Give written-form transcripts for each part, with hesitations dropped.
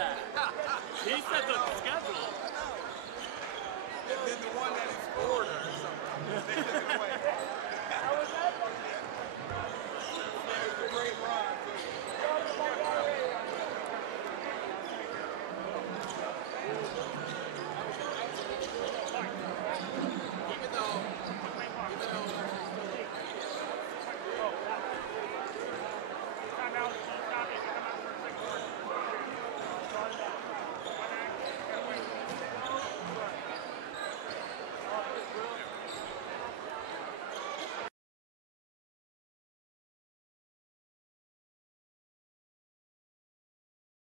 that. He set the schedule. And then the one that he scored or something. They took it away. How was that? It was a great run.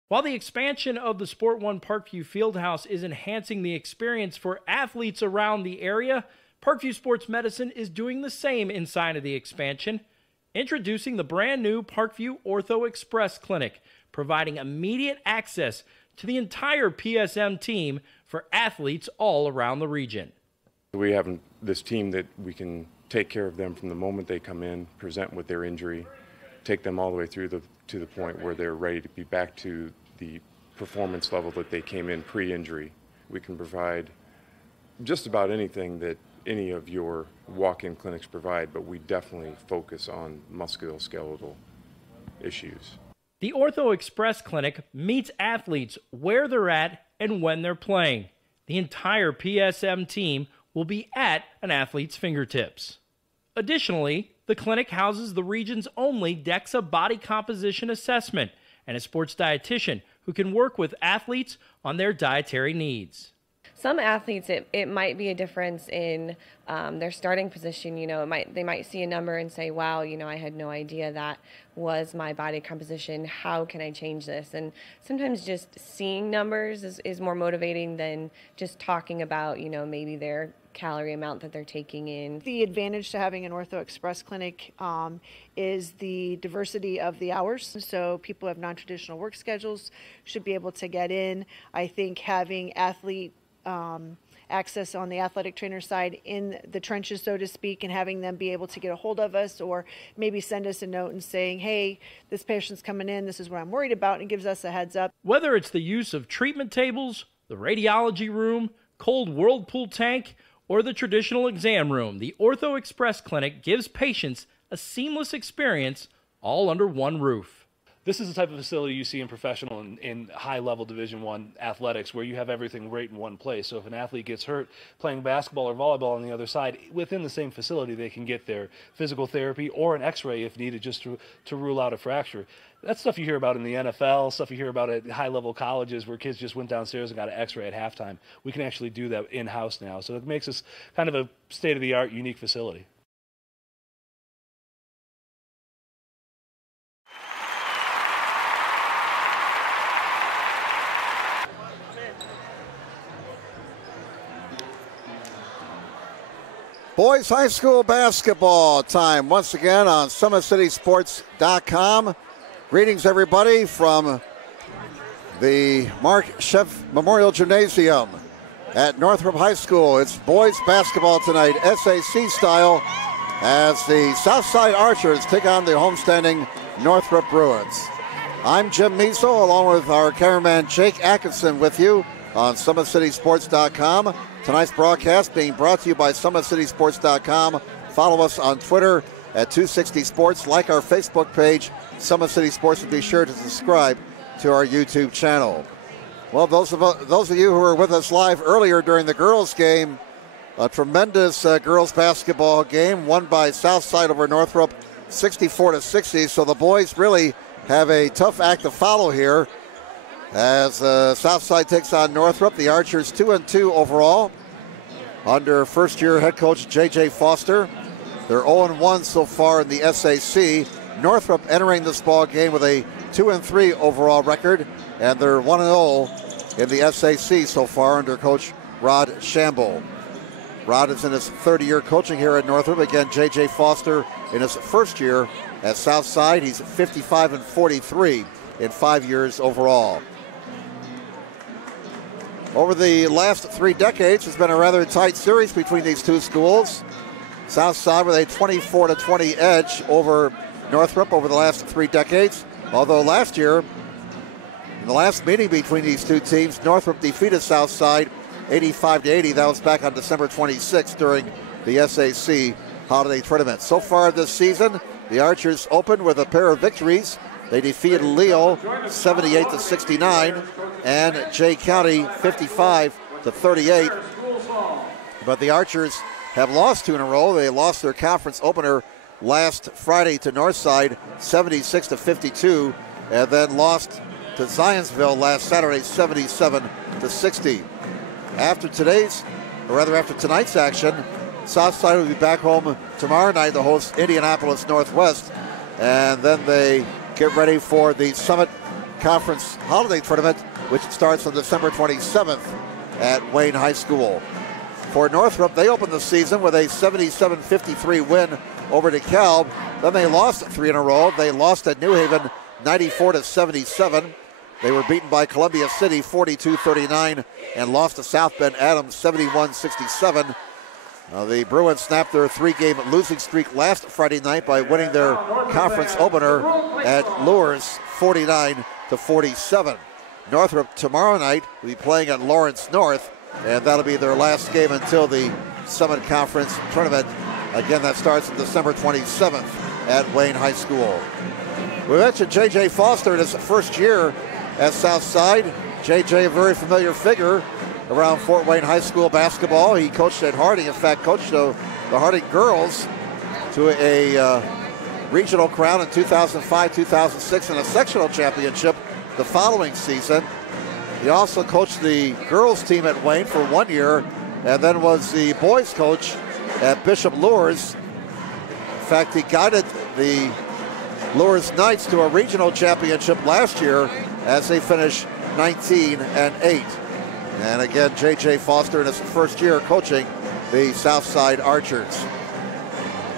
While the expansion of the Sport One Parkview Fieldhouse is enhancing the experience for athletes around the area, Parkview Sports Medicine is doing the same inside of the expansion, introducing the brand new Parkview Ortho Express Clinic, providing immediate access to the entire PSM team for athletes all around the region. We have this team that we can take care of them from the moment they come in, present with their injury, take them all the way through to the point where they're ready to be back to the performance level that they came in pre-injury. We can provide just about anything that any of your walk-in clinics provide, but we definitely focus on musculoskeletal issues. The Ortho Express Clinic meets athletes where they're at and when they're playing. The entire PSM team will be at an athlete's fingertips. Additionally, the clinic houses the region's only DEXA body composition assessment and a sports dietitian who can work with athletes on their dietary needs. Some athletes, it might be a difference in their starting position. You know, they might see a number and say, wow, you know, I had no idea that was my body composition. How can I change this? And sometimes just seeing numbers is more motivating than just talking about, you know, maybe their calorie amount that they're taking in. The advantage to having an Ortho Express clinic is the diversity of the hours. So people who have non-traditional work schedules should be able to get in. I think having athlete access on the athletic trainer side in the trenches, so to speak, and having them be able to get a hold of us or maybe send us a note and saying, hey, this patient's coming in, this is what I'm worried about, and gives us a heads up. Whether it's the use of treatment tables, the radiology room, cold whirlpool tank, or the traditional exam room, the Ortho Express Clinic gives patients a seamless experience all under one roof. This is the type of facility you see in professional and high-level Division I athletics where you have everything right in one place. So if an athlete gets hurt playing basketball or volleyball on the other side, within the same facility they can get their physical therapy or an x-ray if needed just to rule out a fracture. That's stuff you hear about in the NFL, stuff you hear about at high-level colleges where kids just went downstairs and got an x-ray at halftime. We can actually do that in-house now. So it makes us kind of a state-of-the-art, unique facility. Boys high school basketball time once again on SummitCitySports.com. Greetings, everybody, from the Mark Sheff Memorial Gymnasium at Northrop High School. It's boys basketball tonight, SAC style, as the Southside Archers take on the homestanding Northrop Bruins. I'm Jim Meisel, along with our cameraman Jake Atkinson, with you on SummitCitySports.com. Tonight's broadcast being brought to you by SummitCitySports.com. Follow us on Twitter at 260 Sports. Like our Facebook page, Summit City Sports, and be sure to subscribe to our YouTube channel. Well, those of you who were with us live earlier during the girls' game, a tremendous girls' basketball game won by Southside over Northrop, 64-60. So the boys really have a tough act to follow here, as Southside takes on Northrop. The Archers 2-2 overall under first-year head coach J.J. Foster. They're 0-1 so far in the SAC. Northrop entering this ball game with a 2-3 overall record, and they're 1-0 in the SAC so far under coach Rod Shamble. Rod is in his third year coaching here at Northrop. Again, J.J. Foster in his first year at Southside. He's 55-43 in 5 years overall. Over the last 3 decades, it's been a rather tight series between these two schools. Southside with a 24-20 edge over Northrop over the last 3 decades. Although last year, In the last meeting between these two teams, Northrop defeated Southside 85-80. That was back on December 26th during the SAC Holiday Tournament. So far this season, the Archers opened with a pair of victories. They defeated Leo 78-69 and Jay County 55-38. But the Archers have lost 2 in a row. They lost their conference opener last Friday to Northside 76-52 and then lost to Zionsville last Saturday 77-60. After tonight's action, Southside will be back home tomorrow night to host Indianapolis Northwest, and then they get ready for the Summit Conference Holiday Tournament, which starts on December 27th at Wayne High School. For Northrop, they opened the season with a 77-53 win over DeKalb. Then they lost 3 in a row. They lost at New Haven 94-77. They were beaten by Columbia City 42-39 and lost to South Bend Adams 71-67. The Bruins snapped their 3-game losing streak last Friday night by winning their conference opener at Lures 49-47. Northrop tomorrow night will be playing at Lawrence North, and that'll be their last game until the Summit Conference Tournament. Again, that starts on December 27th at Wayne High School. We mentioned J.J. Foster in his first year at Southside. J.J., a very familiar figure around Fort Wayne High School basketball. He coached at Harding. In fact, coached the Harding girls to a regional crown in 2005-2006 and a sectional championship the following season. He also coached the girls team at Wayne for 1 year and then was the boys coach at Bishop Lures. In fact, he guided the Lures Knights to a regional championship last year as they finished 19-8. And again, J.J. Foster in his first year coaching the Southside Archers.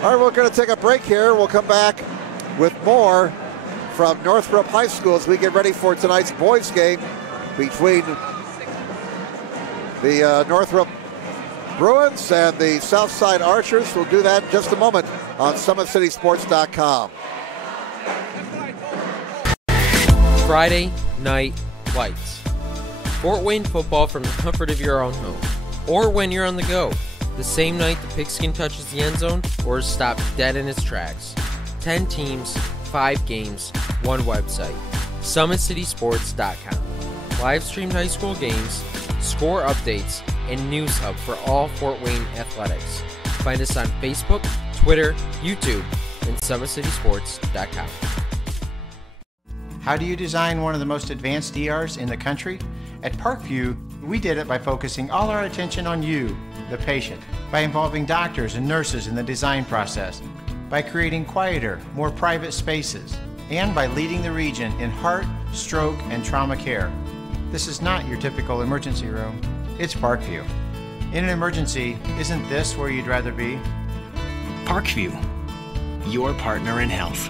All right, we're going to take a break here. We'll come back with more from Northrop High School as we get ready for tonight's boys game between the Northrop Bruins and the Southside Archers. We'll do that in just a moment on SummitCitySports.com. Friday Night Lights. Fort Wayne football from the comfort of your own home, or when you're on the go. The same night the pigskin touches the end zone or is stopped dead in its tracks. 10 teams, 5 games, 1 website. SummitCitySports.com. Live streamed high school games, score updates, and news hub for all Fort Wayne athletics. Find us on Facebook, Twitter, YouTube, and SummitCitySports.com. How do you design one of the most advanced ERs in the country? At Parkview, we did it by focusing all our attention on you, the patient, by involving doctors and nurses in the design process, by creating quieter, more private spaces, and by leading the region in heart, stroke, and trauma care. This is not your typical emergency room. It's Parkview. In an emergency, isn't this where you'd rather be? Parkview, your partner in health.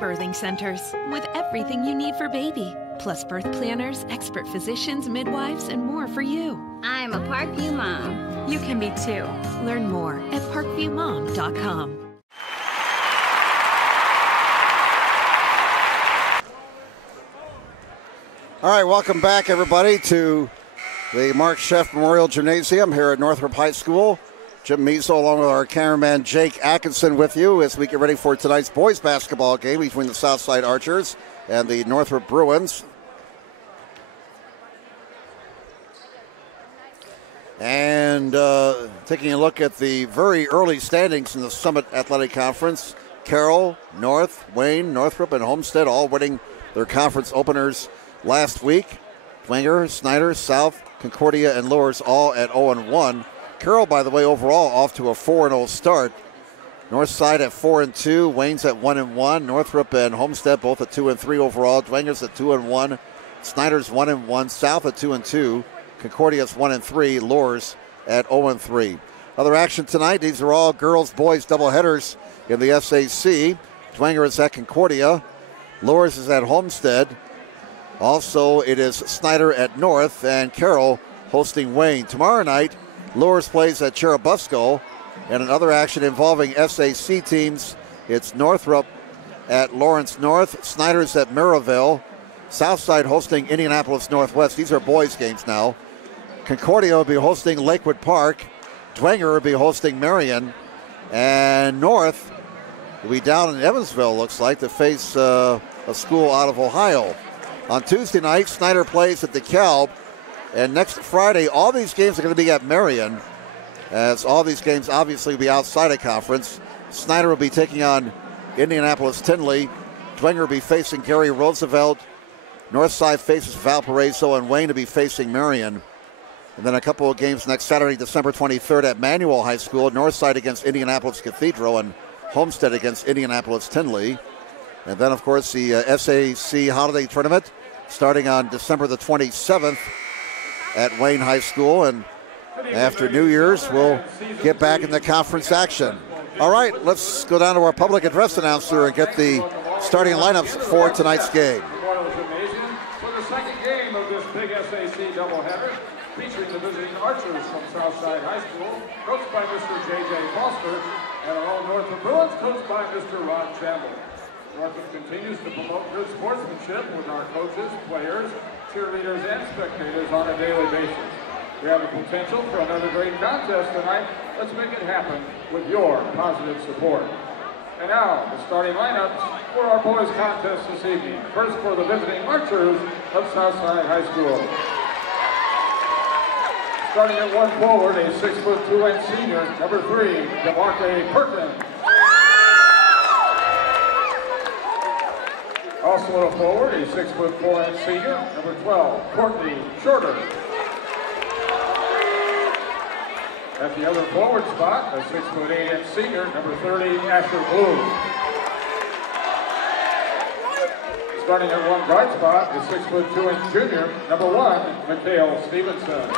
Birthing centers with everything you need for baby, plus birth planners, expert physicians, midwives, and more for you. I'm a Parkview mom. You can be too. Learn more at parkviewmom.com. All right, welcome back, everybody, to the Mark Sheff Memorial Gymnasium here at Northrop High School. Jim Measle, along with our cameraman Jake Atkinson, with you as we get ready for tonight's boys basketball game between the Southside Archers and the Northrop Bruins. And taking a look at the very early standings in the Summit Athletic Conference, Carroll, North, Wayne, Northrop, and Homestead all winning their conference openers last week. Dwenger, Snyder, South, Concordia, and Lures all at 0-1. Carroll, by the way, overall off to a 4-0 start. Northside at 4-2, Wayne's at 1-1, Northrop and Homestead both at 2-3 overall. Dwenger's at 2-1, Snyder's 1-1, South at 2-2, Concordia's 1-3, Lours at 0-3. Other action tonight, these are all girls-boys doubleheaders in the SAC. Dwenger is at Concordia. Lours is at Homestead. Also, it is Snyder at North and Carroll hosting Wayne. Tomorrow night, Lours plays at Cherubusco. And in other action involving SAC teams, it's Northrop at Lawrence North, Snyder's at Maryville, Southside hosting Indianapolis Northwest. These are boys' games now. Concordia will be hosting Lakewood Park. Dwenger will be hosting Marion. And North will be down in Evansville, looks like, to face a school out of Ohio. On Tuesday night, Snyder plays at DeKalb. And next Friday, all these games are going to be at Marion, as all these games obviously will be outside of conference. Snyder will be taking on Indianapolis Tinley. Dwenger will be facing Gary Roosevelt. Northside faces Valparaiso, and Wayne will be facing Marion. And then a couple of games next Saturday, December 23rd at Manual High School. Northside against Indianapolis Cathedral and Homestead against Indianapolis Tinley. And then, of course, the SAC Holiday Tournament starting on December the 27th at Wayne High School. And after New Year's, we'll get back in the conference action. All right, let's go down to our public address announcer and get the starting lineups for tonight's game. For the second game of this big SAC doubleheader, featuring the visiting Archers from Southside High School, coached by Mr. J.J. Foster, and our own Northrop Bruins, coached by Mr. Ron Chambliss. Northrop continues to promote good sportsmanship with our coaches, players, cheerleaders, and spectators on a daily basis. We have a potential for another great contest tonight. Let's make it happen with your positive support. And now, the starting lineups for our boys contest this evening. First for the visiting Archers of Southside High School. Starting at one forward, a 6'2" senior, number 3, DeMarque Perkins. Also at a forward, a 6'4" senior, number 12, Courtney Shorter. At the other forward spot, a 6'8" senior, number 30, Asher Bloom. Starting at one guard spot, a 6'2" junior, number 1, Mikhail Stevenson.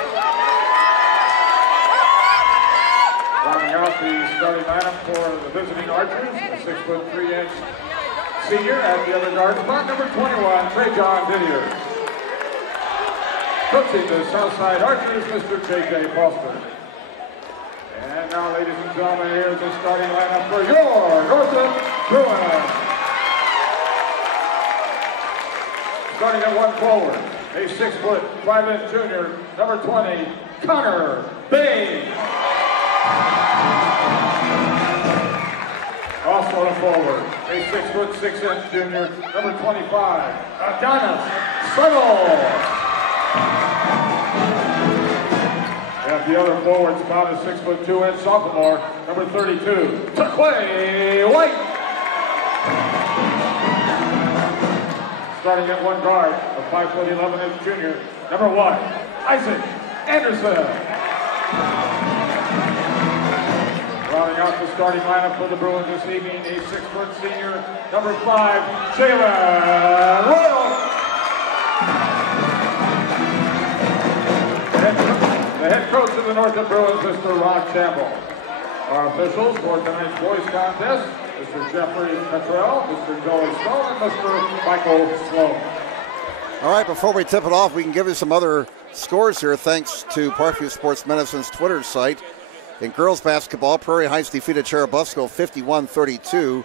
Rounding out the starting lineup for the visiting Archers, a 6'3" senior at the other guard spot, number 21, Trey-John Didier. Coaching the Southside Archers, Mr. J.J. Foster. And now, ladies and gentlemen, here's the starting lineup for your Northrop Bruins. Starting at one forward, a 6'5" junior, number 20, Connor Bain. Also at a forward, a 6'6" junior, number 25, Adonis Settle. At the other forward spot, a 6'2" sophomore, number 32, Taquay White. Starting at one guard, a 5'11" junior, number 1, Isaac Anderson. Rounding out the starting lineup for the Bruins this evening, a 6' senior, number 5, Jalen Royal. The head coach of the Northrop Bruins, Mr. Ron Chambliss. Our officials for tonight's boys contest, Mr. Jeffrey Cottrell, Mr. Joey Stone, and Mr. Michael Sloan. All right, before we tip it off, we can give you some other scores here thanks to Parkview Sports Medicine's Twitter site. In girls basketball, Prairie Heights defeated Cherubusco 51-32.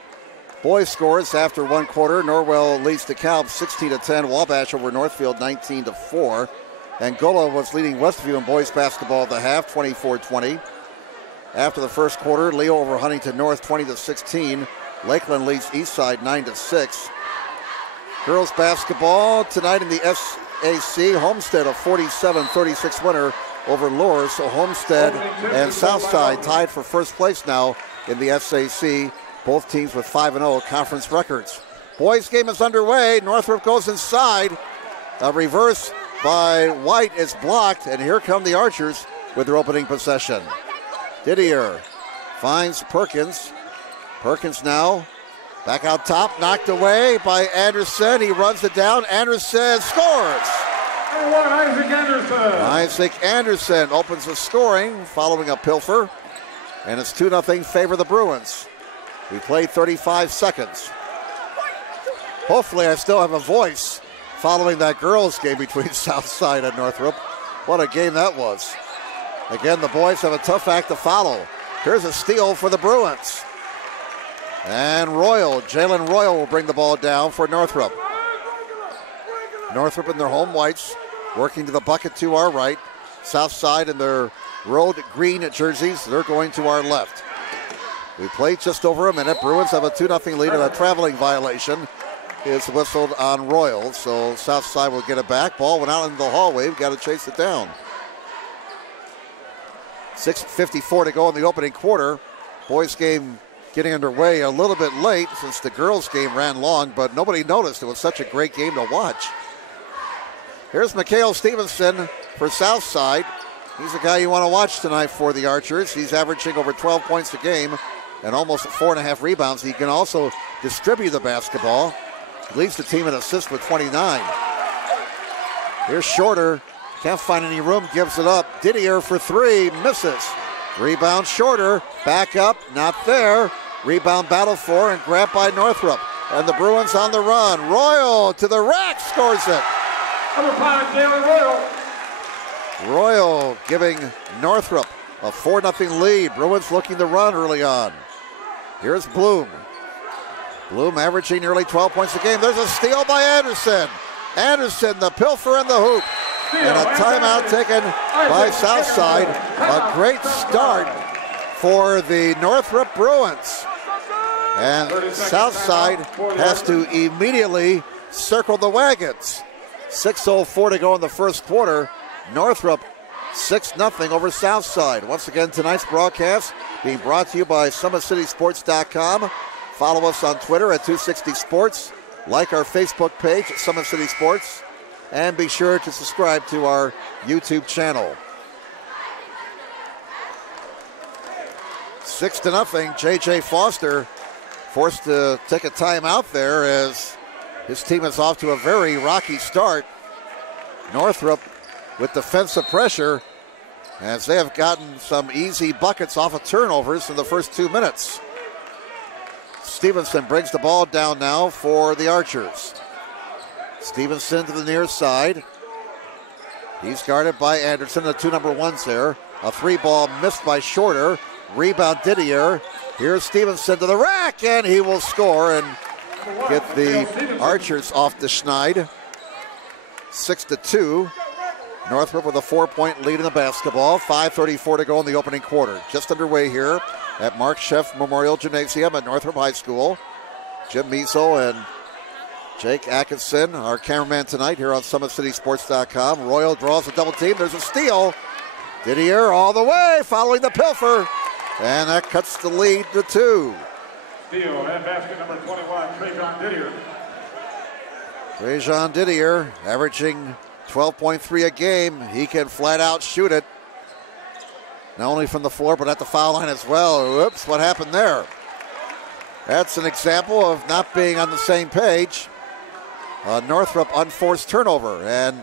Boys scores after one quarter, Norwell leads DeKalb 16-10, Wabash over Northfield 19-4. Angola was leading Westview in boys basketball at the half, 24-20. After the first quarter, Leo over Huntington North 20-16. Lakeland leads Eastside 9-6. Girls basketball tonight in the SAC, Homestead a 47-36 winner over Lours. So Homestead and Southside tied for first place now in the SAC. Both teams with 5-0 conference records. Boys game is underway. Northrop goes inside. A reverse by White is blocked, and here come the Archers with their opening possession. Didier finds Perkins. Perkins now Back out top, knocked away by Anderson. He runs it down. Anderson scores. Isaac Anderson. Isaac Anderson opens the scoring following a pilfer. And it's 2-0 favor the Bruins. We played 35 seconds. Hopefully I still have a voice following that girls' game between Southside and Northrop. What a game that was. Again, the boys have a tough act to follow. Here's a steal for the Bruins. And Jalen Royal will bring the ball down for Northrop. Northrop in their home whites, working to the bucket to our right. Southside in their road green jerseys, they're going to our left. We played just over a minute. Bruins have a 2-0 lead, and a traveling violation is whistled on Royal. So Southside will get it back. Ball went out into the hallway. We've got to chase it down. 6:54 to go in the opening quarter. Boys game getting underway a little bit late since the girls game ran long, but nobody noticed. It was such a great game to watch. Here's Mikhail Stevenson for Southside. He's the guy you want to watch tonight for the Archers. He's averaging over 12 points a game and almost 4.5 rebounds. He can also distribute the basketball. He leads the team in assists with 29. Here's Shorter. Can't find any room, gives it up. Didier for three, misses. Rebound Shorter, back up, not there. Rebound battle for and grabbed by Northrop. And the Bruins on the run. Royal to the rack, scores it. Number 5, Jalen Royal. Royal giving Northrop a 4-0 lead. Bruins looking to run early on. Here's Bloom. Bloom averaging nearly 12 points a game. There's a steal by Anderson. Anderson, the pilfer and the hoop. And a timeout taken by Southside. A great start for the Northrop Bruins. And Southside has to immediately circle the wagons. 6:04 to go in the first quarter. Northrop 6-0 over Southside. Once again, tonight's broadcast being brought to you by SummitCitySports.com. Follow us on Twitter at 260sports. Like our Facebook page at Summit City Sports. And be sure to subscribe to our YouTube channel. 6-0. J.J. Foster forced to take a timeout there as his team is off to a very rocky start. Northrop with defensive pressure as they have gotten some easy buckets off of turnovers in the first 2 minutes. Stevenson brings the ball down now for the Archers. Stevenson to the near side. He's guarded by Anderson, the two number ones there. A three ball missed by Shorter. Rebound Didier. Here's Stevenson to the rack, and he will score and get the Archers off the schneid. 6-2. Northrop with a 4-point lead in the basketball. 5:34 to go in the opening quarter. Just underway here at Mark Sheff Memorial Gymnasium at Northrop High School. Jim Measle and Jake Atkinson, our cameraman tonight here on SummitCitySports.com. Royal draws a double team. There's a steal. Didier all the way, following the pilfer. And that cuts the lead to 2. Steal and basket number 21, Trajan Didier. Trajan Didier averaging 12.3 a game. He can flat out shoot it. Not only from the floor, but at the foul line as well. Oops, what happened there? That's an example of not being on the same page. Northrop unforced turnover, and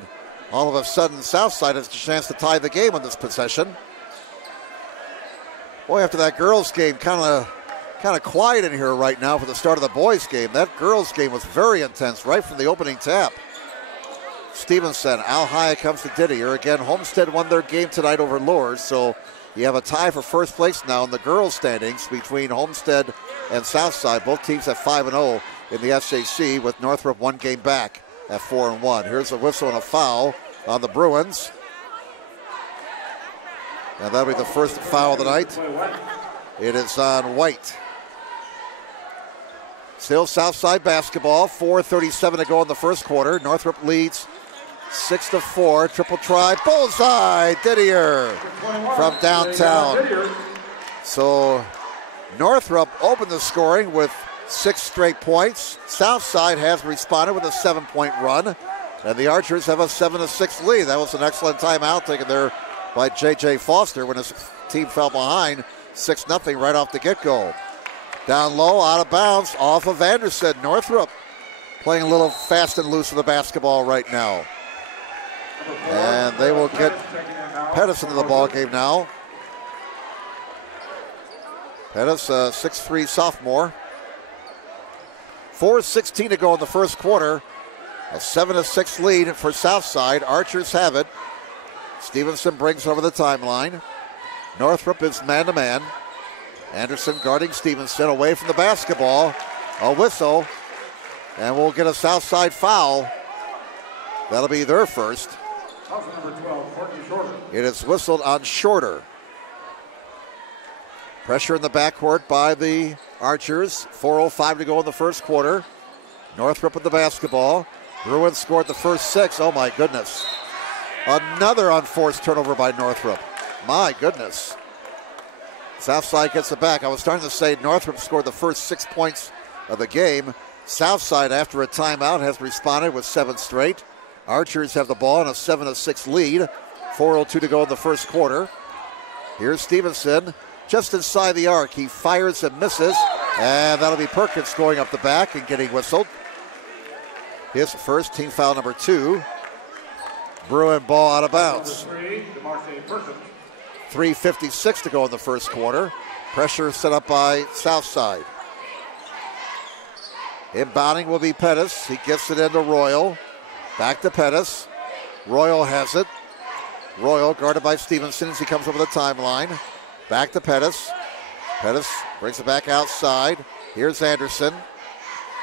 all of a sudden Southside has a chance to tie the game on this possession. Boy, after that girls game, kind of quiet in here right now for the start of the boys game. That girls game was very intense right from the opening tap. Stevenson, Al High comes to Didier. Again, Homestead won their game tonight over Lourdes, so you have a tie for first place now in the girls standings between Homestead and Southside. Both teams at 5-0 in the SAC, with Northrop one game back at 4-1. Here's a whistle and a foul on the Bruins. And that'll be the first foul of the night. It is on White. Still Southside basketball. 4:37 to go in the first quarter. Northrop leads 6-4. Triple try. Bullseye. Didier from downtown. So Northrop opened the scoring with 6 straight points. Southside has responded with a 7-point run. And the Archers have a 7-6 lead. That was an excellent timeout taken there by J.J. Foster when his team fell behind 6-0 right off the get-go. Down low, out of bounds, off of Anderson. Northrop playing a little fast and loose with the basketball right now. And they will get Pettis into the ball game now. Pettis, 6'3" sophomore. 4:16 to go in the first quarter. A 7-6 lead for Southside. Archers have it. Stevenson brings over the timeline. Northrop is man-to-man. Anderson guarding Stevenson away from the basketball. A whistle. And we'll get a Southside foul. That'll be their first. Number 12, Courtney Shorter. It is whistled on Shorter. Pressure in the backcourt by the Archers. 4:05 to go in the first quarter. Northrop with the basketball. Bruins scored the first 6. Oh my goodness. Another unforced turnover by Northrop. My goodness. Southside gets it back. I was starting to say Northrop scored the first 6 points of the game. Southside, after a timeout, has responded with 7 straight. Archers have the ball in a 7-6 lead. 4:02 to go in the first quarter. Here's Stevenson just inside the arc. He fires and misses, and that'll be Perkins going up the back and getting whistled. His first, team foul number 2. Bruin ball out of bounds. 3:56 to go in the first quarter. Pressure set up by Southside. Inbounding will be Pettis. He gets it into Royal. Back to Pettis. Royal has it. Royal guarded by Stevenson as he comes over the timeline. Back to Pettis. Pettis brings it back outside. Here's Anderson.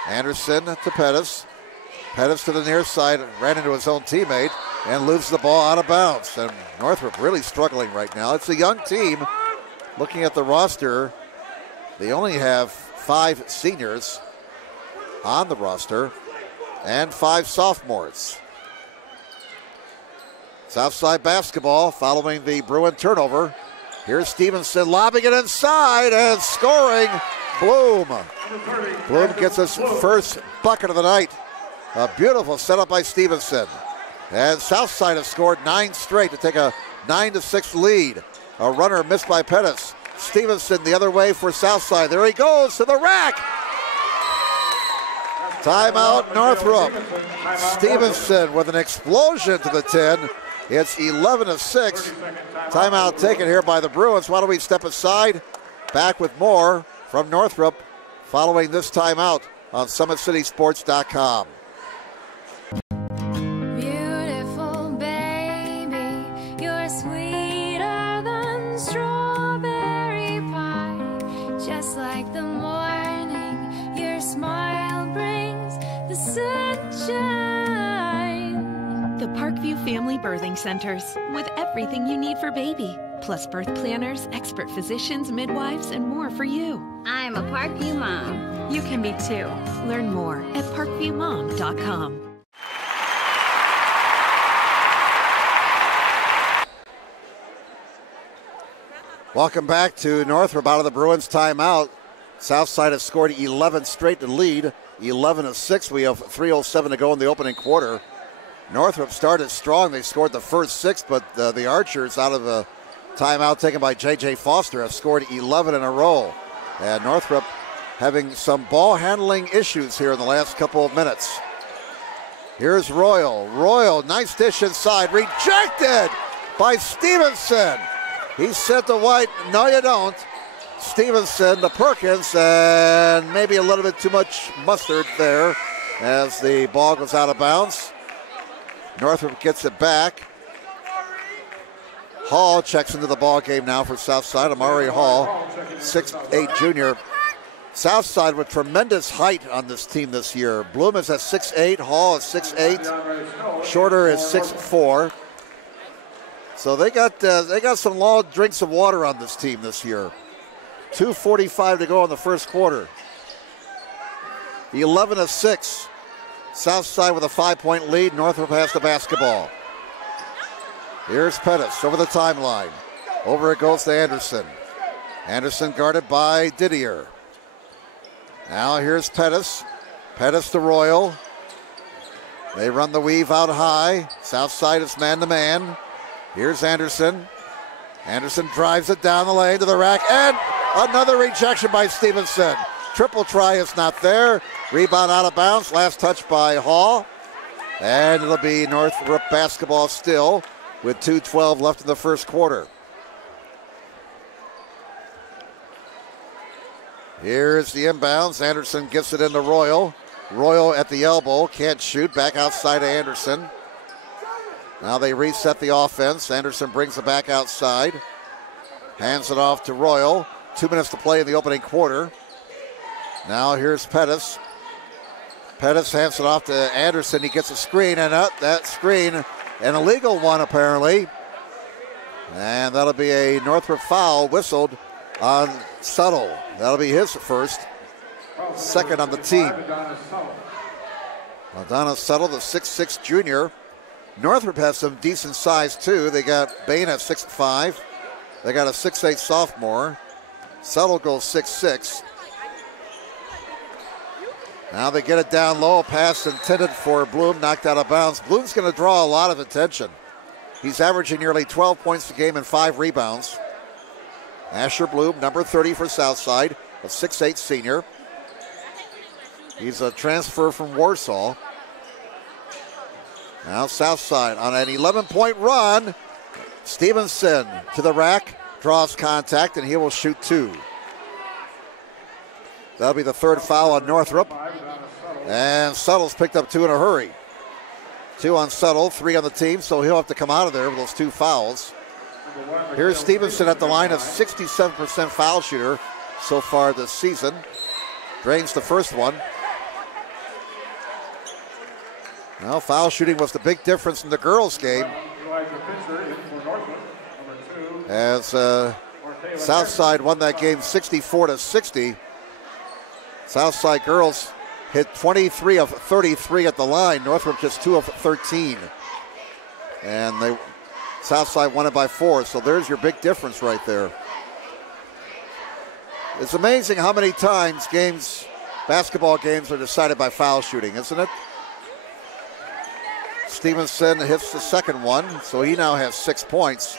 Anderson to Pettis. Pettis to the near side, ran into his own teammate and loses the ball out of bounds. And Northrop really struggling right now. It's a young team. Looking at the roster, they only have 5 seniors on the roster and 5 sophomores. Southside basketball following the Bruin turnover. Here's Stevenson lobbing it inside and scoring. Bloom. Bloom gets his first bucket of the night. A beautiful setup by Stevenson. And Southside has scored 9 straight to take a 9-6 lead. A runner missed by Pettis. Stevenson the other way for Southside. There he goes to the rack. Timeout Northrop. Stevenson with an explosion to the 10. It's 11-6. Timeout taken here by the Bruins. Why don't we step aside? Back with more from Northrop following this timeout on SummitCitySports.com. Beautiful baby, you're sweeter than strawberry pie. Just like the morning, your smile brings the sunshine. The Parkview Family Birthing Centers, with everything you need for baby, plus birth planners, expert physicians, midwives, and more for you. I'm a Parkview mom. You can be too. Learn more at parkviewmom.com. Welcome back to Northrop out of the Bruins timeout. Southside has scored 11 straight to lead, 11-6. We have 3:07 to go in the opening quarter. Northrop started strong. They scored the first 6, but the Archers, out of a timeout taken by J.J. Foster, have scored 11 in a row. And Northrop having some ball handling issues here in the last couple of minutes. Here's Royal. Royal, nice dish inside. Rejected by Stevenson. He said to White, no you don't. Stevenson to Perkins, and maybe a little bit too much mustard there as the ball goes out of bounds. Northrop gets it back. Hall checks into the ball game now for Southside. Amari Hall, 6'8" junior. Southside with tremendous height on this team this year. Bloom is at 6'8", Hall is 6'8", Shorter is 6'4". So they got some long drinks of water on this team this year. 2:45 to go in the first quarter. 11-6. Southside with a 5-point lead. Northrop has the basketball. Here's Pettis over the timeline. Over it goes to Anderson. Anderson guarded by Didier. Now here's Pettis. Pettis to Royal. They run the weave out high. Southside is man-to-man. Here's Anderson. Anderson drives it down the lane to the rack. And another rejection by Stevenson. triple try is not there. Rebound out of bounds. Last touch by Hall. And it'll be Northrop basketball still with 2:12 left in the first quarter. Here's the inbounds. Anderson gets it into Royal. Royal at the elbow. Can't shoot. Back outside to Anderson. Now they reset the offense. Anderson brings it back outside. Hands it off to Royal. 2 minutes to play in the opening quarter. Now here's Pettis. Pettis hands it off to Anderson. He gets a screen, and that screen, an illegal one apparently. And that'll be a Northrop foul whistled on Settle. That'll be his first. Second on the team. Adonis Settle, the 6'6 junior. Northrop has some decent size too. They got Bain at 6'5". They got a 6'8 sophomore. Settle goes 6'6". Now they get it down low. Pass intended for Bloom, knocked out of bounds. Bloom's going to draw a lot of attention. He's averaging nearly 12 points a game and 5 rebounds. Asher Bloom, number 30 for Southside, a 6'8 senior. He's a transfer from Warsaw. Now Southside on an 11-point run. Stevenson to the rack, draws contact, and he will shoot 2. That'll be the third foul on Northrop. And Suttle's picked up 2 in a hurry. 2 on Settle, 3 on the team, so he'll have to come out of there with those 2 fouls. Here's Stevenson at the line, a 67% foul shooter so far this season. Drains the first one. Well, foul shooting was the big difference in the girls' game. As Southside won that game 64-60. Southside girls hit 23 of 33 at the line. Northrop just 2 of 13. And Southside won it by 4, so there's your big difference right there. It's amazing how many times basketball games are decided by foul shooting, isn't it? Stevenson hits the second one, so he now has 6 points.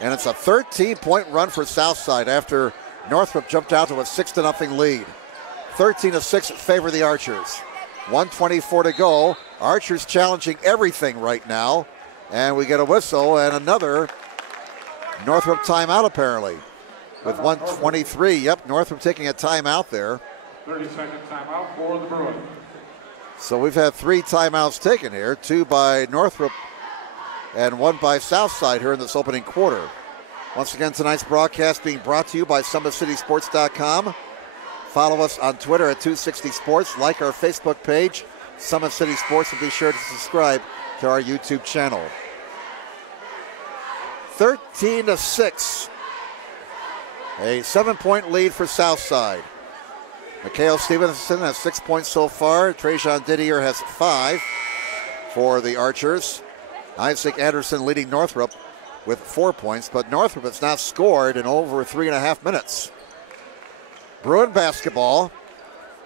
And it's a 13-point run for Southside after Northrop jumped out to a 6-0 lead. 13-6 favor the Archers. 1:24 to go. Archers challenging everything right now. And we get a whistle and another Northrop timeout apparently. With 1:23, yep, Northrop taking a timeout there. 30-second timeout for the Bruins. So we've had 3 timeouts taken here, 2 by Northrop and 1 by Southside here in this opening quarter. Once again, tonight's broadcast being brought to you by SummitCitySports.com. Follow us on Twitter at 260sports. Like our Facebook page, Summit City Sports, and be sure to subscribe to our YouTube channel. 13-6. A 7-point lead for Southside. Mikhail Stevenson has 6 points so far. Trajan Didier has 5 for the Archers. Isaac Anderson leading Northrop with 4 points, but Northrop has not scored in over 3.5 minutes. Bruin basketball.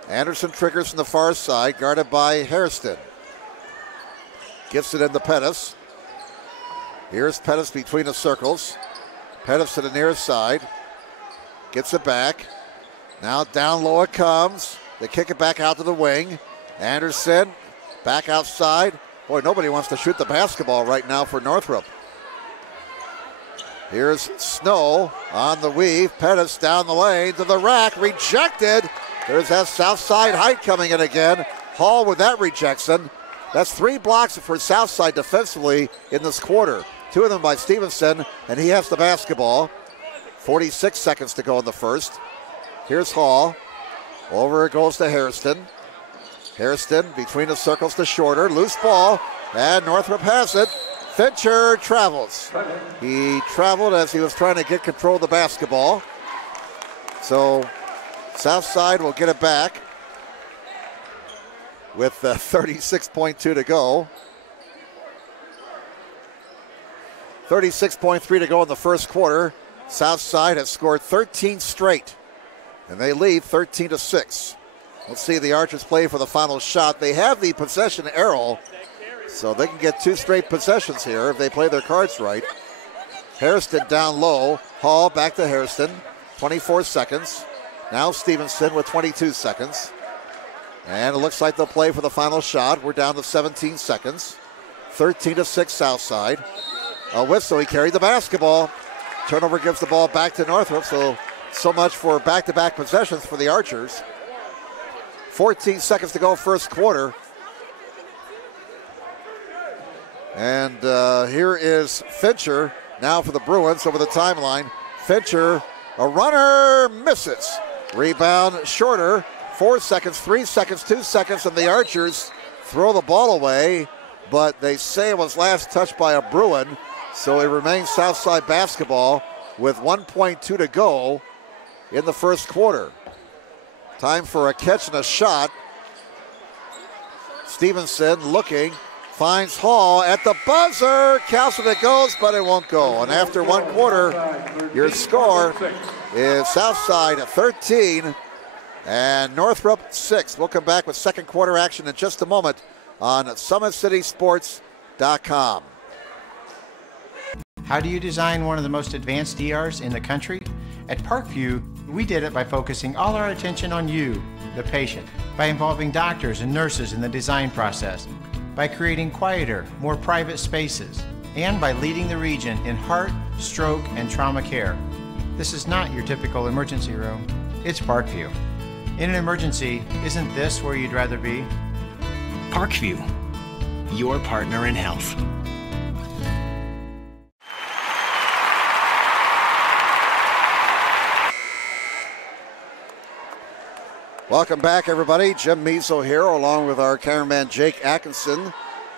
Anderson triggers from the far side, guarded by Hairston. Gets it into Pettis. Here's Pettis between the circles. Pettis to the near side. Gets it back. Now down low it comes. They kick it back out to the wing. Anderson back outside. Boy, nobody wants to shoot the basketball right now for Northrop. Here's Snow on the weave. Pettis down the lane to the rack. Rejected. There's that Southside height coming in again. Hall with that rejection. That's 3 blocks for Southside defensively in this quarter. 2 of them by Stevenson, and he has the basketball. 46 seconds to go in the first. Here's Hall. Over it goes to Hairston. Hairston between the circles to Shorter. Loose ball, and Northrop has it. Fincher travels. He traveled as he was trying to get control of the basketball. So Southside will get it back with 36.2 to go. 36.3 to go in the first quarter. Southside has scored 13 straight, and they lead 13-6. Let's see the Archers play for the final shot. They have the possession arrow, so they can get 2 straight possessions here if they play their cards right. Hairston down low. Hall back to Hairston. 24 seconds. Now Stevenson with 22 seconds. And it looks like they'll play for the final shot. We're down to 17 seconds. 13-6 Southside. A whistle, he carried the basketball. Turnover gives the ball back to Northrop, so much for back-to-back possessions for the Archers. 14 seconds to go first quarter. And here is Fincher now for the Bruins over the timeline. Fincher, a runner, misses. Rebound shorter. 4 seconds, 3 seconds, 2 seconds, and the Archers throw the ball away, but they say it was last touched by a Bruin, so it remains Southside basketball with 1.2 to go in the first quarter. Time for a catch and a shot. Stevenson looking, finds Hall at the buzzer. Counts if it goes, but it won't go. And after one quarter, your score is Southside 13 and Northrop 6. We'll come back with second quarter action in just a moment on SummitCitySports.com. How do you design one of the most advanced ERs in the country? At Parkview, we did it by focusing all our attention on you, the patient, by involving doctors and nurses in the design process, by creating quieter, more private spaces, and by leading the region in heart, stroke, and trauma care. This is not your typical emergency room. It's Parkview. In an emergency, isn't this where you'd rather be? Parkview, your partner in health. Welcome back, everybody. Jim Measle here, along with our cameraman Jake Atkinson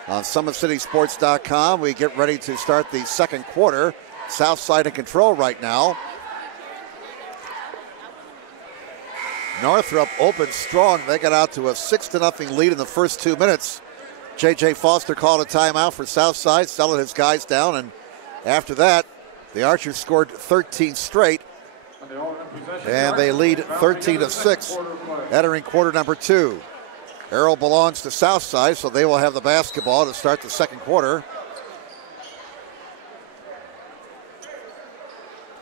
on SummitCitySports.com. We get ready to start the second quarter. Southside in control right now. Northrop opened strong. They got out to a 6-0 lead in the first 2 minutes. J.J. Foster called a timeout for Southside, selling his guys down, and after that, the Archers scored 13 straight, and they lead 13-6, entering quarter number 2. Arrow belongs to Southside, so they will have the basketball to start the second quarter.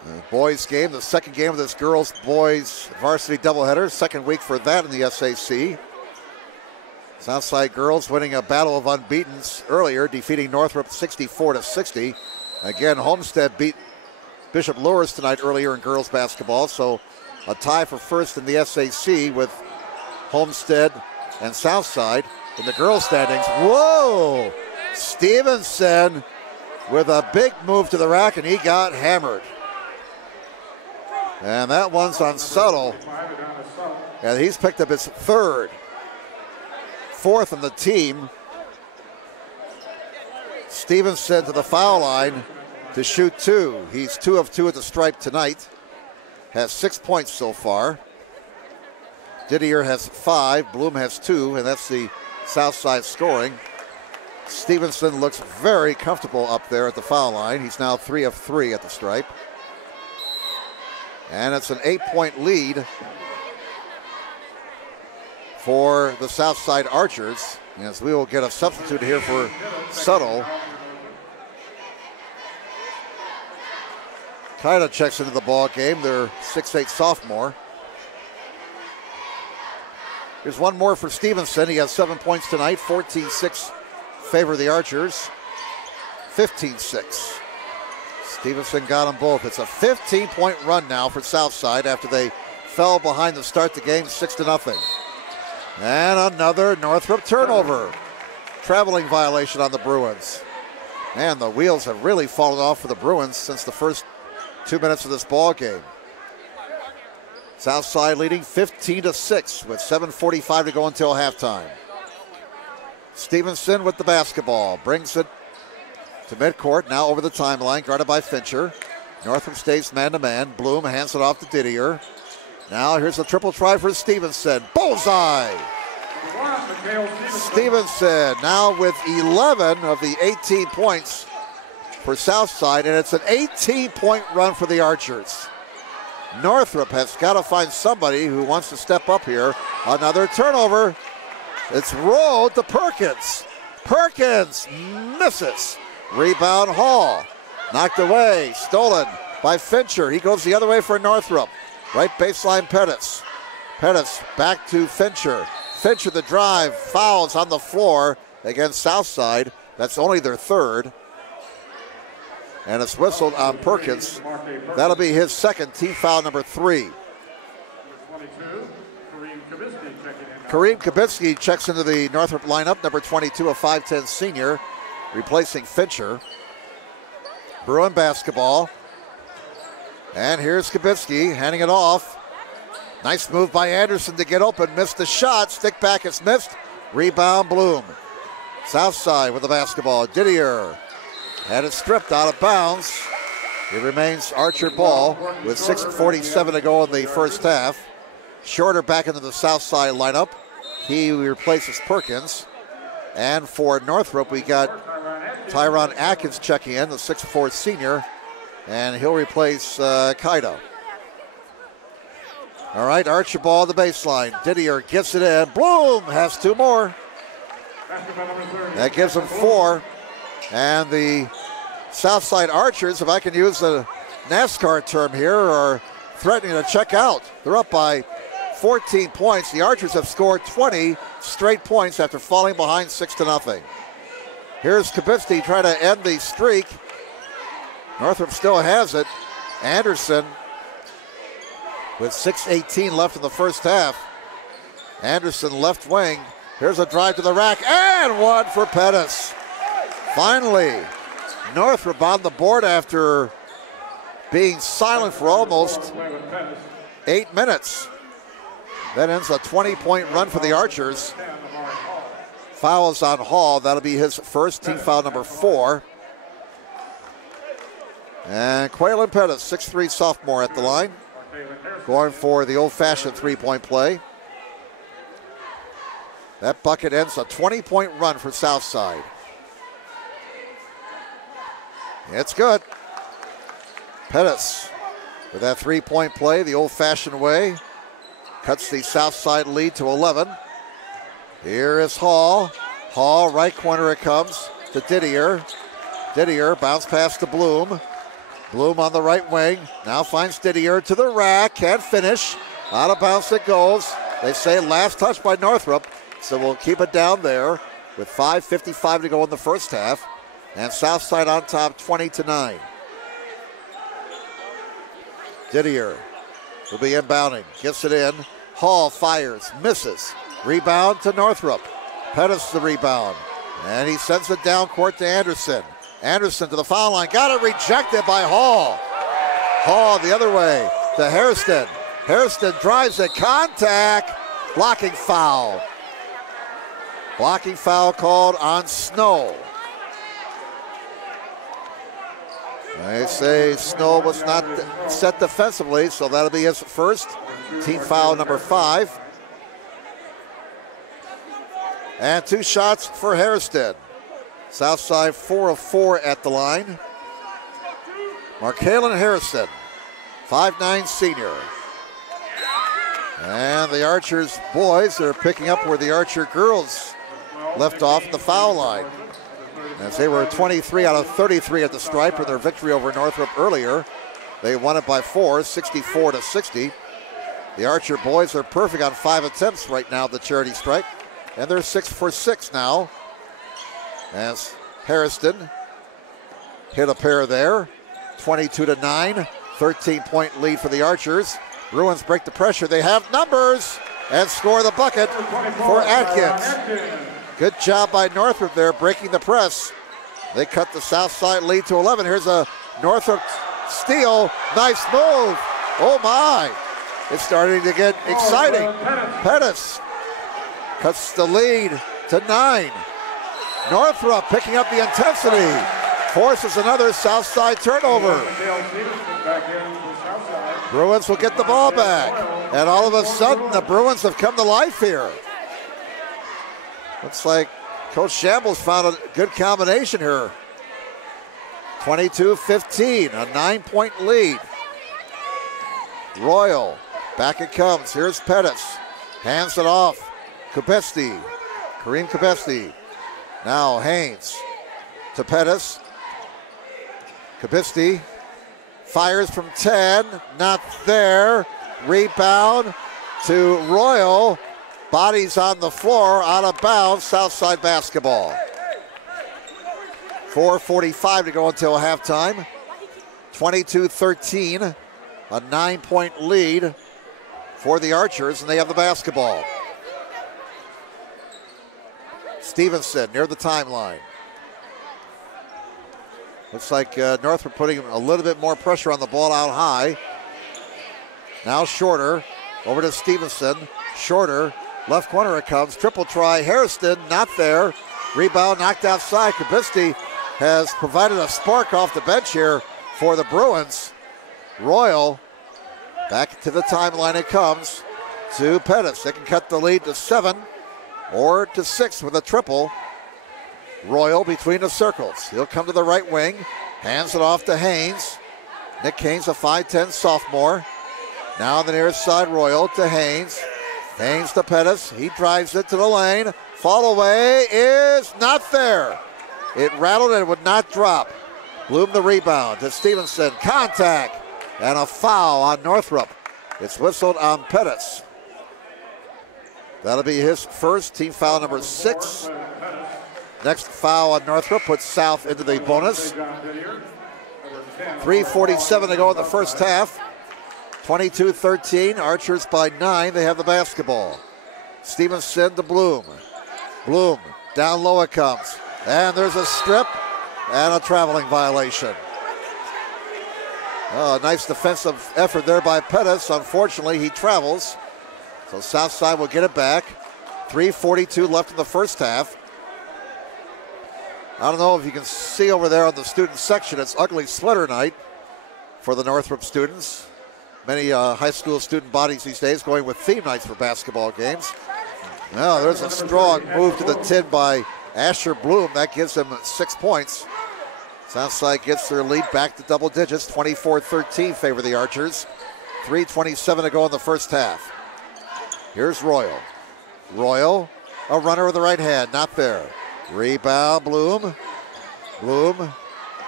The boys game, the second game of this girls-boys varsity doubleheader, second week for that in the SAC. Southside girls winning a battle of unbeatens earlier, defeating Northrop 64-60. Again, Homestead beat Bishop Luers tonight earlier in girls basketball, so a tie for first in the SAC with Homestead and Southside in the girls standings. Whoa! Stevenson with a big move to the rack, and he got hammered. And that one's on Subtle. And he's picked up his fourth on the team. Stevenson to the foul line to shoot 2. He's 2 of 2 at the stripe tonight. Has 6 points so far. Didier has 5. Bloom has 2, and that's the Southside scoring. Stevenson looks very comfortable up there at the foul line. He's now 3 of 3 at the stripe. And it's an 8-point lead for the Southside Archers, as we will get a substitute here for Subtle. Kaida checks into the ball game, their 6'8 sophomore. Here's one more for Stevenson. He has 7 points tonight, 14-6 favor the Archers, 15-6. Stevenson got them both. It's a 15-point run now for Southside after they fell behind to start the game 6-0. And another Northrop turnover. Traveling violation on the Bruins. Man, the wheels have really fallen off for the Bruins since the first 2 minutes of this ball game. Southside leading 15-6 with 7:45 to go until halftime. Stevenson with the basketball, brings it to midcourt, now over the timeline, guarded by Fincher. Northrop stays man-to-man. Bloom hands it off to Didier. Now here's a triple try for Stevenson. Bullseye! Stevenson now with 11 of the 18 points for Southside, and it's an 18-point run for the Archers. Northrop has got to find somebody who wants to step up here. Another turnover. It's rolled to Perkins. Perkins misses. Rebound Hall. Knocked away. Stolen by Fincher. He goes the other way for Northrop. Right baseline, Pettis. Pettis back to Fincher. Fincher the drive, fouls on the floor against Southside. That's only their third. And it's whistled on Perkins. That'll be his second, team foul number 3. Kareem Kabitsky checks into the Northrop lineup, number 22, a 5'10 senior, replacing Fincher. Bruin basketball. And here's Kabitsky handing it off. Nice move by Anderson to get open. Missed the shot. Stick back is missed. Rebound Bloom. Southside with the basketball. Didier had it stripped out of bounds. It remains Archer ball with 6:47 to go in the first half. Shorter back into the Southside lineup. He replaces Perkins. And for Northrop, we got Tyron Atkins checking in, the 6'4 senior. And he'll replace Kaido. All right, Archibald the baseline. Didier gets it in. Bloom has 2 more. That gives him 4. And the Southside Archers, if I can use a NASCAR term here, are threatening to check out. They're up by 14 points. The Archers have scored 20 straight points after falling behind 6-0. Here's Kabitsky trying to end the streak. Northrop still has it. Anderson with 6:18 left in the first half. Anderson left wing. Here's a drive to the rack and one for Pettis. Finally, Northrop on the board after being silent for almost 8 minutes. That ends a 20-point run for the Archers. Fouls on Hall. That'll be his first, team foul number 4. And Quaylen Pettis, 6'3 sophomore at the line, going for the old-fashioned three-point play. That bucket ends a 20-point run for Southside. It's good. Pettis with that three-point play the old-fashioned way. Cuts the Southside lead to 11. Here is Hall. Hall, right corner it comes to Didier. Didier, bounce pass to Bloom. Bloom on the right wing. Now finds Didier to the rack. Can't finish. Out of bounds it goes. They say last touch by Northrop. So we'll keep it down there with 5:55 to go in the first half. And Southside on top 20-9. Didier will be inbounding. Gets it in. Hall fires. Misses. Rebound to Northrop. Pettis the rebound. And he sends it down court to Anderson. Anderson to the foul line. Got it rejected by Hall. Hall the other way to Hairston. Hairston drives it. Contact. Blocking foul. Blocking foul called on Snow. They say Snow was not set defensively, so that'll be his first. Team foul number 5. And 2 shots for Hairston. Southside 4 of 4 at the line. Markalen Harrison, 5'9 senior. And the Archers boys are picking up where the Archer girls left off at the foul line. As they were 23 out of 33 at the stripe in their victory over Northrop earlier. They won it by 4, 64-60. The Archer boys are perfect on 5 attempts right now at the charity stripe. And they're 6 for 6 now. As Hairston hit a pair there. 22-9, 13-point lead for the Archers. Bruins break the pressure. They have numbers and score the bucket for Atkins. Good job by Northrop there, breaking the press. They cut the Southside lead to 11. Here's a Northrop steal. Nice move. Oh my. It's starting to get exciting. Pettis cuts the lead to 9. Northrop picking up the intensity. Forces another Southside turnover. Bruins will get the ball back. And all of a sudden, the Bruins have come to life here. Looks like Coach Shambles found a good combination here. 22-15, a 9-point lead. Royal, back it comes. Here's Pettis. Hands it off. Kubesti, Kareem Kubesti. Now Haynes to Pettis. Kubesti fires from 10, not there. rebound to Royal. Bodies on the floor, out of bounds, Southside basketball. 4:45 to go until halftime. 22-13, a 9-point lead for the Archers, and they have the basketball. Stevenson near the timeline. Looks like Northrop putting a little bit more pressure on the ball out high. Now Shorter, over to Stevenson. Shorter, left corner it comes. Triple try, Hairston, not there. Rebound knocked outside. Kabisty has provided a spark off the bench here for the Bruins. Royal, back to the timeline it comes to Pettis. They can cut the lead to 7 or to 6 with a triple. Royal between the circles. He'll come to the right wing, hands it off to Haynes. Nick Haynes, a 5'10 sophomore. Now on the near side, Royal to Haynes. Haynes to Pettis. He drives it to the lane. Fall away is not there. It rattled and would not drop. Bloom the rebound to Stevenson. Contact and a foul on Northrop. It's whistled on Pettis. That'll be his first, team foul number 6. Next foul on Northrop puts South into the bonus. 3:47 to go in the first half. 22-13, Archers by 9. They have the basketball. Stevenson to Bloom. Bloom, down low it comes. And there's a strip and a traveling violation. Oh, nice defensive effort there by Pettis. Unfortunately, he travels. So Southside will get it back. 3:42 left in the first half. I don't know if you can see over there on the student section, it's ugly sweater night for the Northrop students. Many high school student bodies these days going with theme nights for basketball games. Now there's a strong move to the tin by Asher Bloom. That gives him 6 points. Southside gets their lead back to double digits. 24-13 favor the Archers. 3:27 to go in the first half. Here's Royal. Royal, a runner with the right hand, not there. Rebound, Bloom. Bloom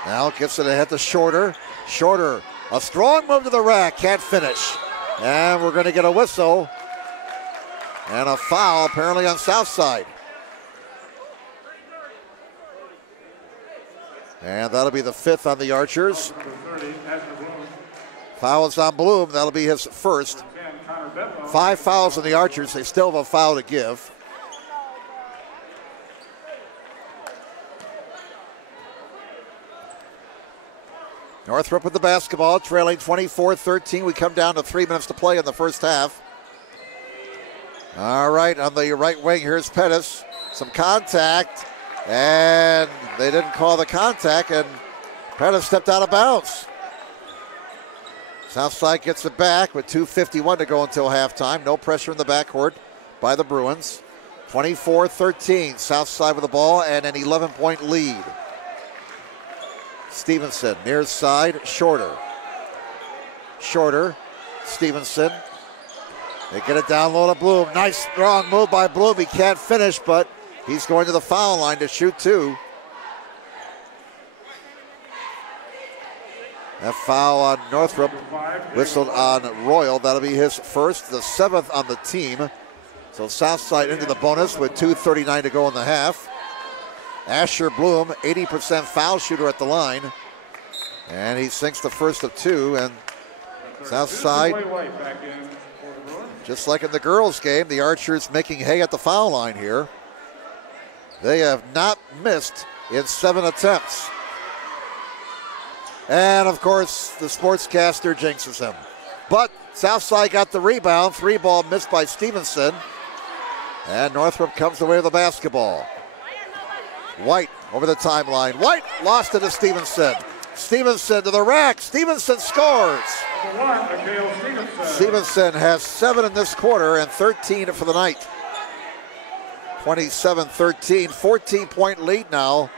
now gets it ahead to Shorter. Shorter, a strong move to the rack, can't finish. And we're going to get a whistle and a foul apparently on Southside. And that'll be the 5th on the Archers. Foul is on Bloom, that'll be his first. 5 fouls on the Archers, they still have a foul to give. Northrop with the basketball, trailing 24-13. We come down to 3 minutes to play in the first half. All right, on the right wing, here's Pettis. Some contact, and they didn't call the contact, and Pettis stepped out of bounds. Southside gets it back with 2:51 to go until halftime. No pressure in the backcourt by the Bruins. 24-13, Southside with the ball and an 11-point lead. Stevenson, near side, Shorter. Shorter, Stevenson. They get it down low to Bloom. Nice strong move by Bloom. He can't finish, but he's going to the foul line to shoot 2. That foul on Northrop, whistled on Royal. That'll be his first, the 7th on the team. So Southside into the bonus with 2:39 to go in the half. Asher Bloom, 80% foul shooter at the line. And he sinks the first of 2. And Southside, just like in the girls' game, the Archers making hay at the foul line here. They have not missed in 7 attempts. And, of course, the sportscaster jinxes him. But Southside got the rebound. 3 ball missed by Stevenson. And Northrop comes away with the basketball. White over the timeline. White lost it to Stevenson. Stevenson to the rack. Stevenson scores. Stevenson has 7 in this quarter and 13 for the night. 27-13, 14-point lead now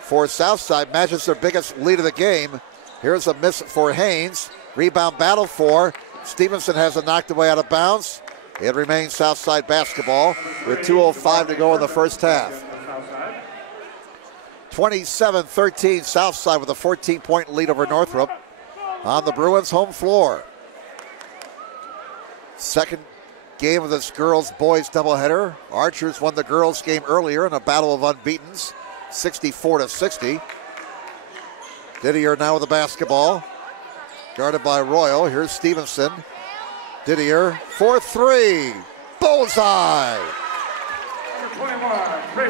for Southside. Matches their biggest lead of the game. Here's a miss for Haynes. Rebound battle for. Stevenson has it knocked away out of bounds. It remains Southside basketball with 2:05 to go in the first half. 27-13, Southside with a 14-point lead over Northrop on the Bruins' home floor. Second game of this girls-boys doubleheader. Archers won the girls game earlier in a battle of unbeatens, 64-60. Didier now with the basketball, guarded by Royal. Here's Stevenson. Didier for three. Bullseye!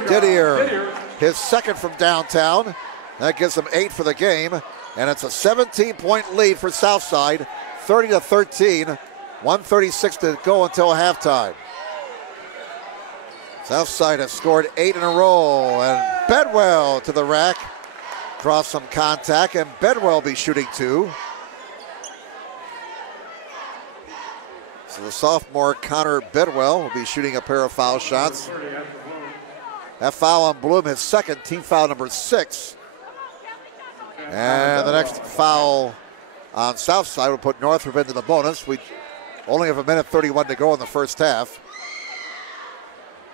Didier, his second from downtown. That gives them 8 for the game, and it's a 17-point lead for Southside, 30-13. 1:36 to go until halftime. Southside has scored 8 in a row, and Bedwell to the rack. Draws some contact, and Bedwell will be shooting 2. So the sophomore Connor Bedwell will be shooting a pair of foul shots. That foul on Bloom, his second, team foul number 6. And the next foul on Southside will put Northrop into the bonus. We only have 1:31 to go in the first half.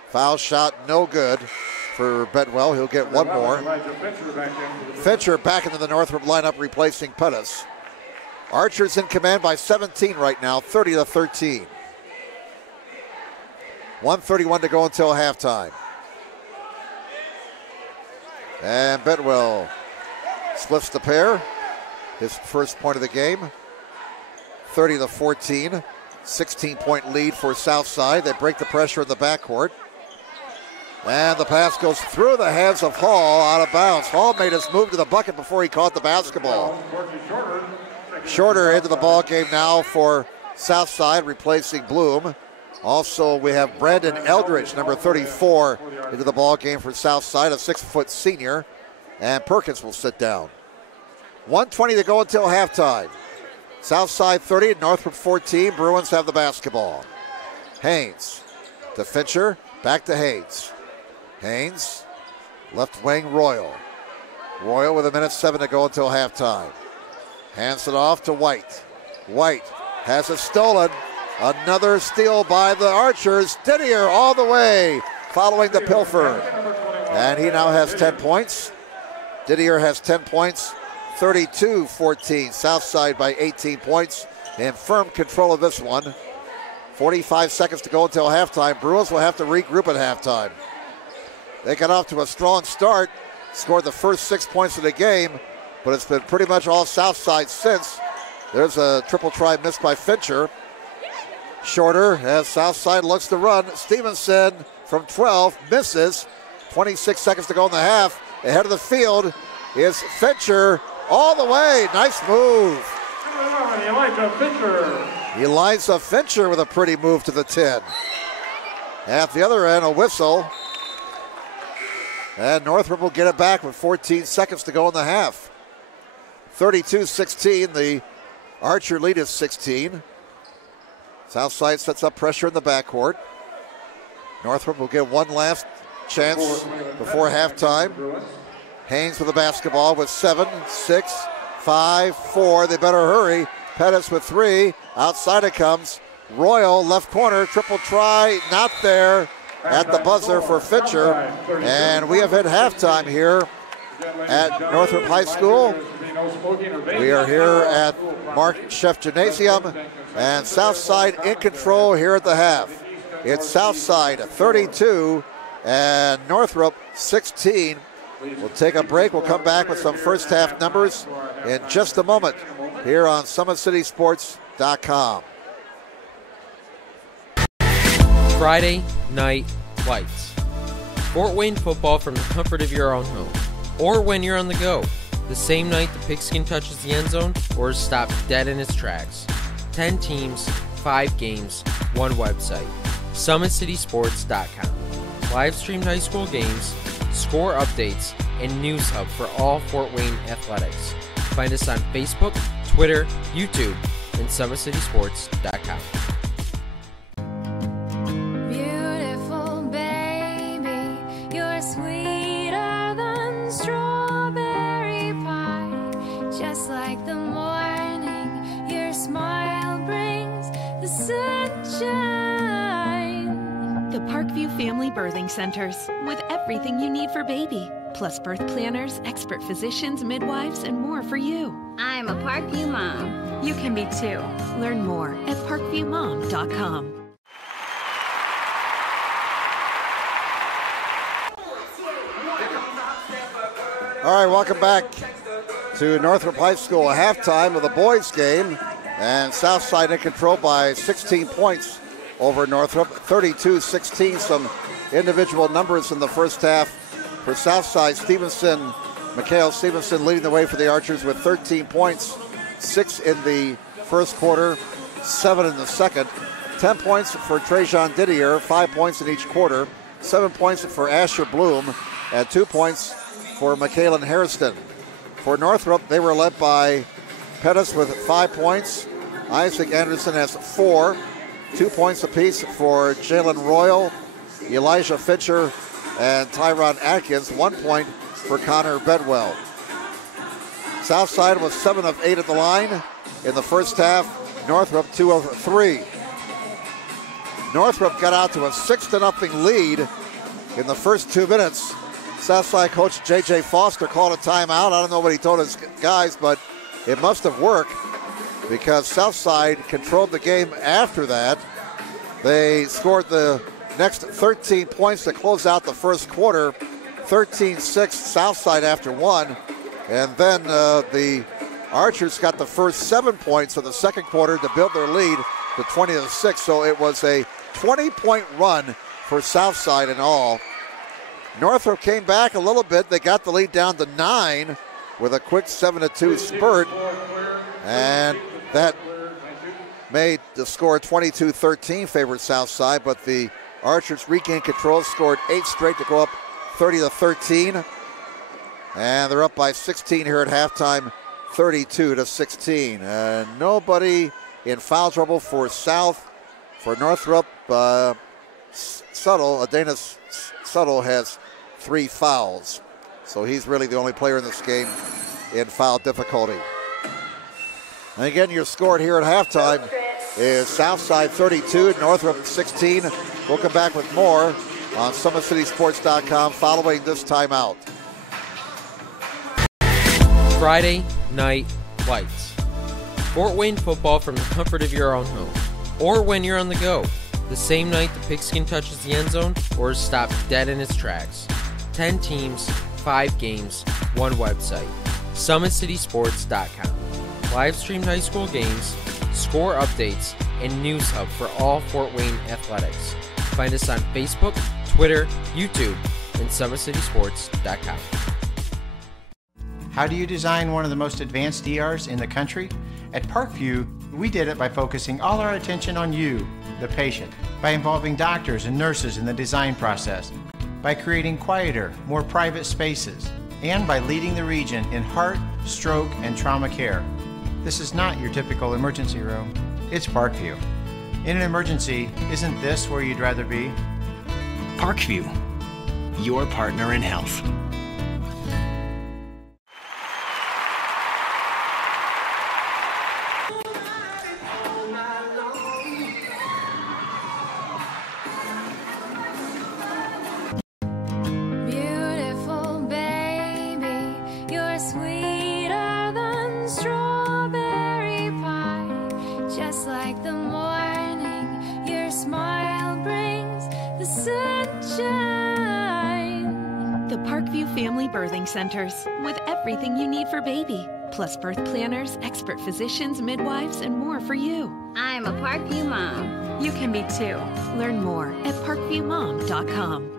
Foul shot no good for Bedwell. He'll get one more. Fincher back into the Northrop lineup replacing Pettis. Archers in command by 17 right now, 30-13. 1:31 to go until halftime. And Bedwell splits the pair. His first point of the game. 30-14. 16-point lead for Southside. They break the pressure in the backcourt. And the pass goes through the hands of Hall, out of bounds. Hall made his move to the bucket before he caught the basketball. Shorter into the ball game now for Southside, replacing Bloom. Also, we have Brandon Eldridge, number 34, into the ball game for Southside, a 6-foot senior. And Perkins will sit down. 1:20 to go until halftime. Southside 30, Northrop 14. Bruins have the basketball. Haynes to Fincher, back to Haynes. Haynes, left wing Royal. Royal with 1:07 to go until halftime. Hands it off to White. White has it stolen. Another steal by the Archers. Didier all the way, following the pilfer. And he now has 10 points. Didier has 10 points. 32-14, Southside by 18 points, in firm control of this one. 45 seconds to go until halftime. Bruins will have to regroup at halftime. They got off to a strong start, scored the first 6 points of the game, but it's been pretty much all Southside since. There's a triple try missed by Fincher. Shorter as Southside looks to run. Stevenson from 12 misses. 26 seconds to go in the half. Ahead of the field is Fincher. All the way, nice move. Elijah Fincher with a pretty move to the 10. At the other end, a whistle. And Northrop will get it back with 14 seconds to go in the half. 32-16, the Archer lead is 16. Southside sets up pressure in the backcourt. Northrop will get one last chance before halftime. Haynes with the basketball with 7, 6, 5, 4. They better hurry. Pettis with 3. Outside it comes. Royal, left corner, triple try, not there at the buzzer for Fincher. And we have hit halftime here at Northrop High School. We are here at Mark Sheff Gymnasium, and Southside in control here at the half. It's Southside 32 and Northrop 16. We'll take a break. We'll come back with some first half numbers in just a moment here on SummitCitySports.com. Friday Night Lights. Fort Wayne football from the comfort of your own home. Or when you're on the go. The same night the pigskin touches the end zone or is stopped dead in its tracks. 10 teams, 5 games, 1 website. SummitCitySports.com. Live streamed high school games, score updates, and news hub for all Fort Wayne athletics. Find us on Facebook, Twitter, YouTube, and SummitCitySports.com. Beautiful baby, you're sweeter than strawberry pie. Just like the morning, your smile brings the sunshine. The Parkview Family Birthing Centers, with everything you need for baby, plus birth planners, expert physicians, midwives, and more for you. I'm a Parkview mom. You can be too. Learn more at parkviewmom.com. All right, welcome back to Northrop High School, halftime of the boys' game, and Southside in control by 16 points over Northrop, 32-16. Some individual numbers in the first half for Southside. Mikhail Stevenson leading the way for the Archers with 13 points, 6 in the first quarter, 7 in the second. 10 points for Trajan Didier, 5 points in each quarter, 7 points for Asher Bloom, and 2 points for Michaelan Hairston. For Northrop, they were led by Pettis with 5 points. Isaac Anderson has 4. 2 points apiece for Jalen Royal, Elijah Fitcher, and Tyron Atkins. 1 point for Connor Bedwell. Southside was 7 of 8 at the line in the first half. Northrop 2 of 3. Northrop got out to a 6-0 lead in the first 2 minutes. Southside coach J.J. Foster called a timeout. I don't know what he told his guys, but it must have worked because Southside controlled the game after that. They scored the next 13 points to close out the first quarter, 13-6 Southside after 1. And then the Archers got the first 7 points of the second quarter to build their lead to 20-6. So it was a 20-point run for Southside in all. Northrop came back a little bit. They got the lead down to 9 with a quick 7-2 spurt. And that made the score 22-13 favored Southside, but the Archers regained control, scored 8 straight to go up 30-13. And they're up by 16 here at halftime, 32-16. Nobody in foul trouble for Northrop. Adanis Suttle has 3 fouls. So he's really the only player in this game in foul difficulty. And again, your score here at halftime is Southside 32, Northrop 16. We'll come back with more on SummitCitySports.com following this timeout. Friday Night Lights. Fort Wayne football from the comfort of your own home. Or when you're on the go. The same night the pigskin touches the end zone or is stopped dead in its tracks. 10 teams, 5 games, 1 website. SummitCitySports.com. Live streamed high school games, score updates, and news hub for all Fort Wayne athletics. Find us on Facebook, Twitter, YouTube, and SummitCitySports.com. How do you design one of the most advanced DRs in the country? At Parkview, we did it by focusing all our attention on you, the patient, by involving doctors and nurses in the design process, by creating quieter, more private spaces, and by leading the region in heart, stroke, and trauma care. This is not your typical emergency room. It's Parkview. In an emergency, isn't this where you'd rather be? Parkview, your partner in health. Beautiful baby, you're sweeter than strawberry pie. Just like the morning, your smile brings the sunshine. The Parkview Family Birthing Centers, with everything you need for baby, plus birth planners, expert physicians, midwives, and more for you. I'm a Parkview mom. You can be too. Learn more at parkviewmom.com.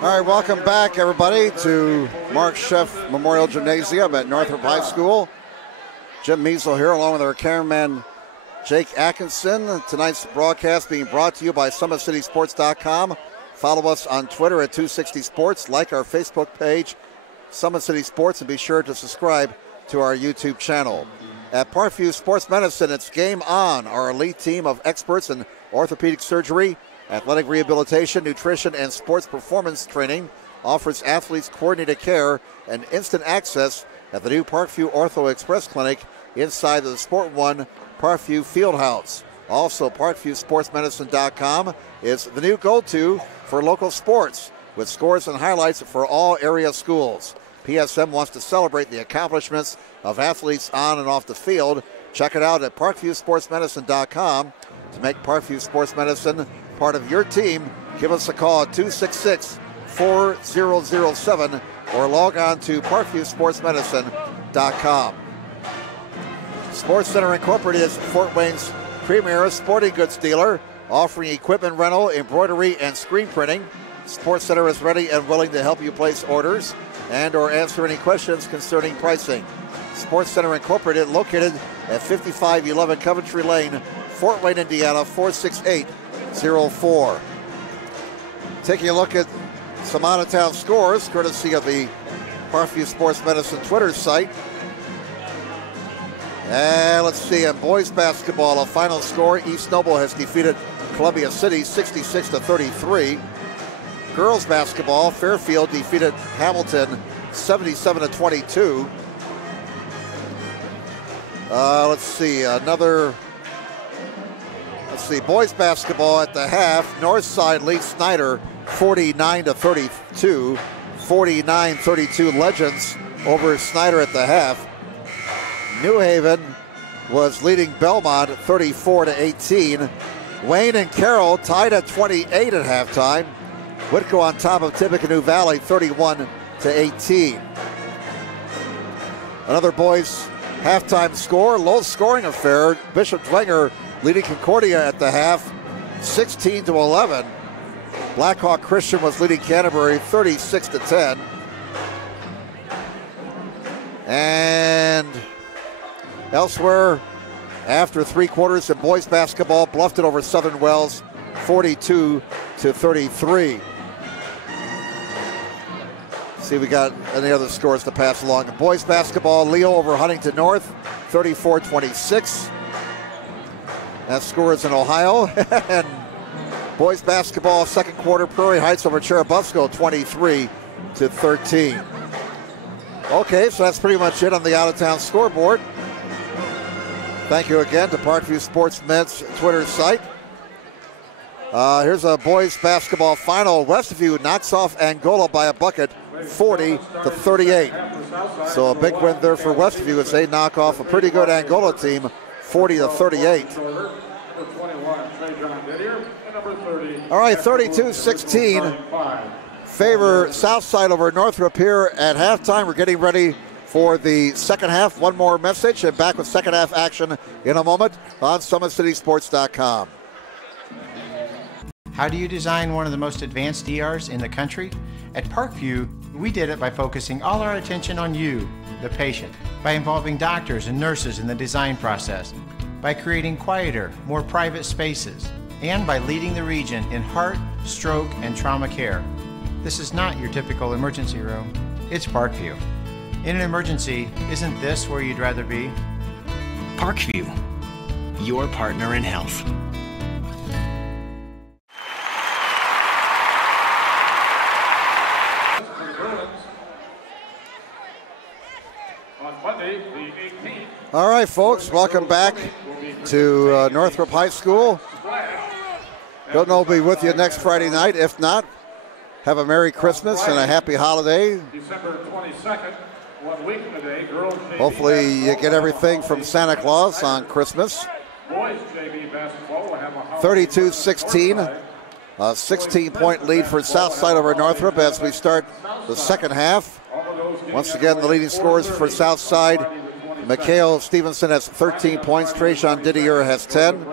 All right, welcome back, everybody, to Mark Sheff Memorial Gymnasium at Northrop High School. Jim Measle here, along with our cameraman, Jake Atkinson. Tonight's broadcast being brought to you by SummitCitySports.com. Follow us on Twitter at 260 Sports. Like our Facebook page, Summit City Sports, and be sure to subscribe to our YouTube channel. At Parkview Sports Medicine, it's game on. Our elite team of experts in orthopedic surgery, athletic rehabilitation, nutrition, and sports performance training offers athletes coordinated care and instant access at the new Parkview Ortho Express Clinic inside the Sport One Parkview Fieldhouse. Also, ParkviewSportsMedicine.com is the new go-to for local sports. with scores and highlights for all area schools. PSM wants to celebrate the accomplishments of athletes on and off the field. Check it out at parkviewsportsmedicine.com. To make Parkview Sports Medicine part of your team, give us a call at 266-4007 or log on to parkviewsportsmedicine.com. Sports Center Incorporated is Fort Wayne's premier sporting goods dealer, offering equipment rental, embroidery, and screen printing. Sports Center is ready and willing to help you place orders and or answer any questions concerning pricing. Sports Center Incorporated, located at 5511 Coventry Lane, Fort Wayne, Indiana, 46804. Taking a look at some out-of-town scores, courtesy of the Parkview Sports Medicine Twitter site. And let's see, in boys basketball, a final score, East Noble has defeated Columbia City 66-33. Girls basketball, Fairfield defeated Hamilton 77-22. Let's see, boys basketball at the half, Northside leads Snyder 49-32. 49-32 Legends over Snyder at the half. New Haven was leading Belmont 34-18. Wayne and Carroll tied at 28 at halftime. Whitco on top of Tippecanoe Valley 31-18. Another boys halftime score, low scoring affair. Bishop Dwenger leading Concordia at the half 16-11. Blackhawk Christian was leading Canterbury 36-10. And elsewhere, after three quarters in boys basketball, Bluffton over Southern Wells 42-33. See if we got any other scores to pass along. In boys basketball, Leo over Huntington North 34-26. That score is in Ohio. And boys basketball, second quarter, Prairie Heights over Cherubusco 23-13. Okay, so that's pretty much it on the out-of-town scoreboard. Thank you again to Parkview Sports Med's Twitter site. Here's a boys basketball final. Westview knocks off Angola by a bucket, 40-38. So a big win there for Westview as they knock off a pretty good Angola team, 40-38. All right, 32-16. Favor Southside over Northrop here at halftime. We're getting ready for the second half. One more message and back with second half action in a moment on SummitCitySports.com. How do you design one of the most advanced ERs in the country? At Parkview, we did it by focusing all our attention on you, the patient, by involving doctors and nurses in the design process, by creating quieter, more private spaces, and by leading the region in heart, stroke, and trauma care. This is not your typical emergency room. It's Parkview. In an emergency, isn't this where you'd rather be? Parkview, your partner in health. All right, folks, welcome back to Northrop High School. Don't know if we'll be with you next Friday night. If not, have a Merry Christmas and a Happy Holiday. December 22nd, 1 week today. Girls Hopefully you get everything from Santa Claus on Christmas. Boys JV basketball will have a 32-16. A 16-point lead for Southside over Northrop as we start the second half. Once again, the leading scorers for Southside. Mikhail Stevenson has 13 points. Trajan Didier has 10.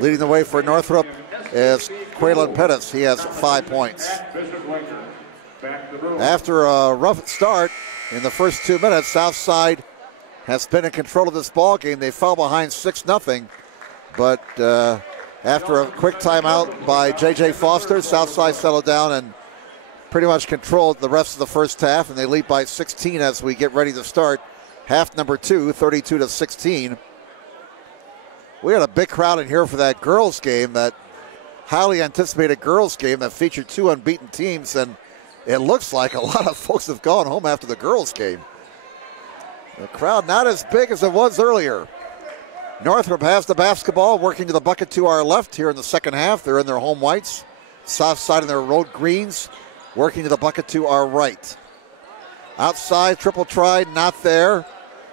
Leading the way for Northrop is Quaylen Pettis. He has 5 points. After a rough start in the first 2 minutes, Southside has been in control of this ball game. They fell behind 6-0, but after a quick timeout by J.J. Foster, Southside settled down and pretty much controlled the rest of the first half, and they lead by 16 as we get ready to start half number 2, 32-16. We had a big crowd in here for that girls game, that highly anticipated girls game that featured 2 unbeaten teams, and it looks like a lot of folks have gone home after the girls game. The crowd not as big as it was earlier. Northrop has the basketball, working to the bucket to our left here in the second half. They're in their home whites. Southside in their road greens. working to the bucket to our right. Outside, triple try, not there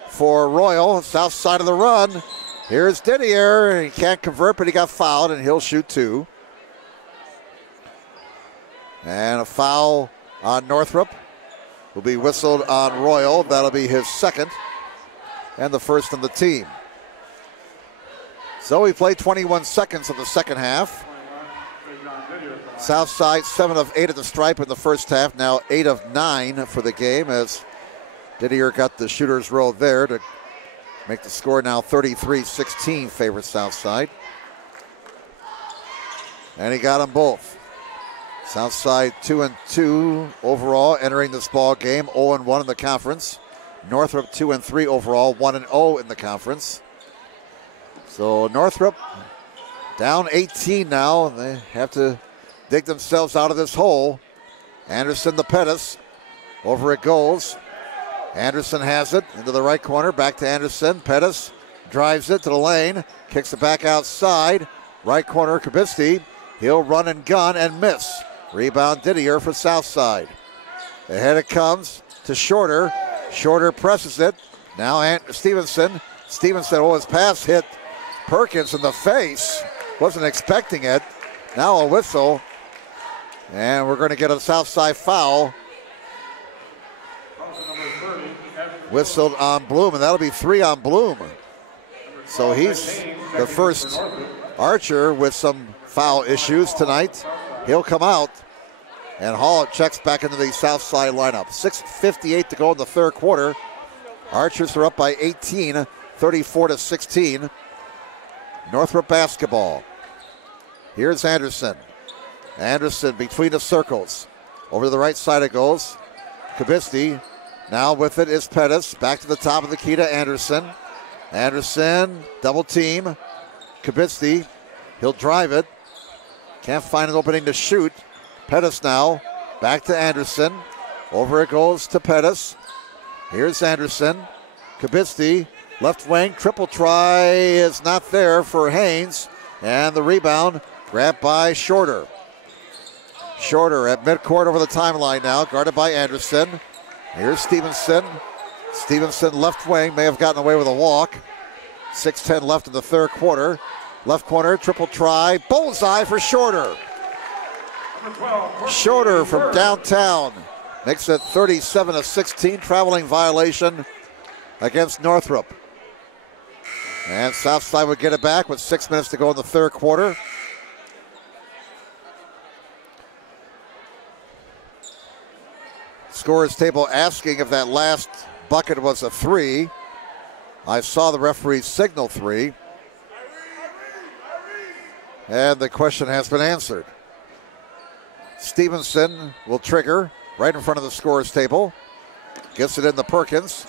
for Royal. South side of the run. Here's Didier. He can't convert, but he got fouled, and he'll shoot 2. And a foul on Northrop will be whistled on Royal. That'll be his second and the first on the team. So we played 21 seconds of the second half. Southside 7 of 8 at the stripe in the first half. Now 8 of 9 for the game as Didier got the shooter's roll there to make the score now 33-16 favors Southside. And he got them both. Southside 2-2 overall entering this ball game, 0-1 in the conference. Northrop 2-3 overall, 1-0 in the conference. So Northrop down 18 now. They have to dig themselves out of this hole. Anderson to Pettis. Over it goes. Anderson has it into the right corner. Back to Anderson. Pettis drives it to the lane. Kicks it back outside. Right corner, Kabisty. He'll run and gun and miss. Rebound Didier for Southside. Ahead it comes to Shorter. Shorter presses it. Now Stevenson. Stevenson, his pass hit Perkins in the face. Wasn't expecting it. Now a whistle. And we're going to get a Southside foul. Whistled on Bloom, and that'll be 3 on Bloom. So he's the first Archer with some foul issues tonight. He'll come out. And Hall checks back into the Southside lineup. 6:58 to go in the third quarter. Archers are up by 18, 34-16. Northrop basketball. Here's Anderson. Anderson between the circles. Over to the right side it goes. Kabisty. Now with it is Pettis. Back to the top of the key to Anderson. Anderson, double team. Kabisty. He'll drive it. Can't find an opening to shoot. Pettis now, back to Anderson. Over it goes to Pettis. Here's Anderson. Kabisty, left wing, triple try is not there for Haynes. And the rebound grabbed by Shorter. Shorter at midcourt over the timeline now, guarded by Anderson. Here's Stevenson. Stevenson left wing, may have gotten away with a walk. 6:10 left in the third quarter. Left corner, triple try, bullseye for Shorter. Shorter from downtown makes it 37-16, traveling violation against Northrop. And Southside would get it back with 6 minutes to go in the third quarter. Scorers table asking if that last bucket was a 3. I saw the referee signal 3. And the question has been answered. Stevenson will trigger right in front of the scorers table. Gets it in to Perkins.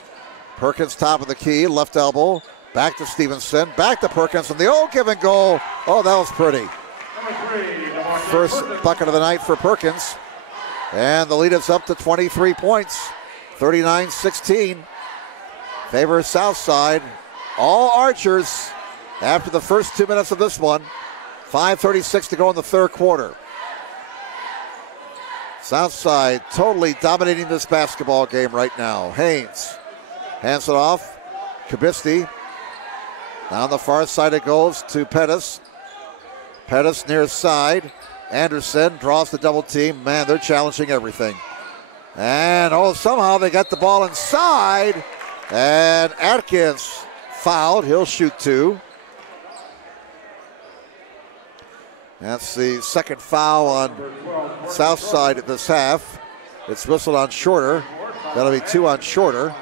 Perkins top of the key, left elbow. Back to Stevenson, back to Perkins, and the give and go. Oh, that was pretty. First bucket of the night for Perkins. And the lead is up to 23 points. 39-16. Favors Southside. All Archers after the first 2 minutes of this one. 5:36 to go in the third quarter. Southside totally dominating this basketball game right now. Haynes hands it off. Kabisty. Down the far side it goes to Pettis. Pettis near side. Anderson draws the double team. Man, they're challenging everything. And somehow they got the ball inside. And Atkins fouled. He'll shoot 2. That's the second foul on Southside this half. It's whistled on Shorter. That'll be 2 on Shorter.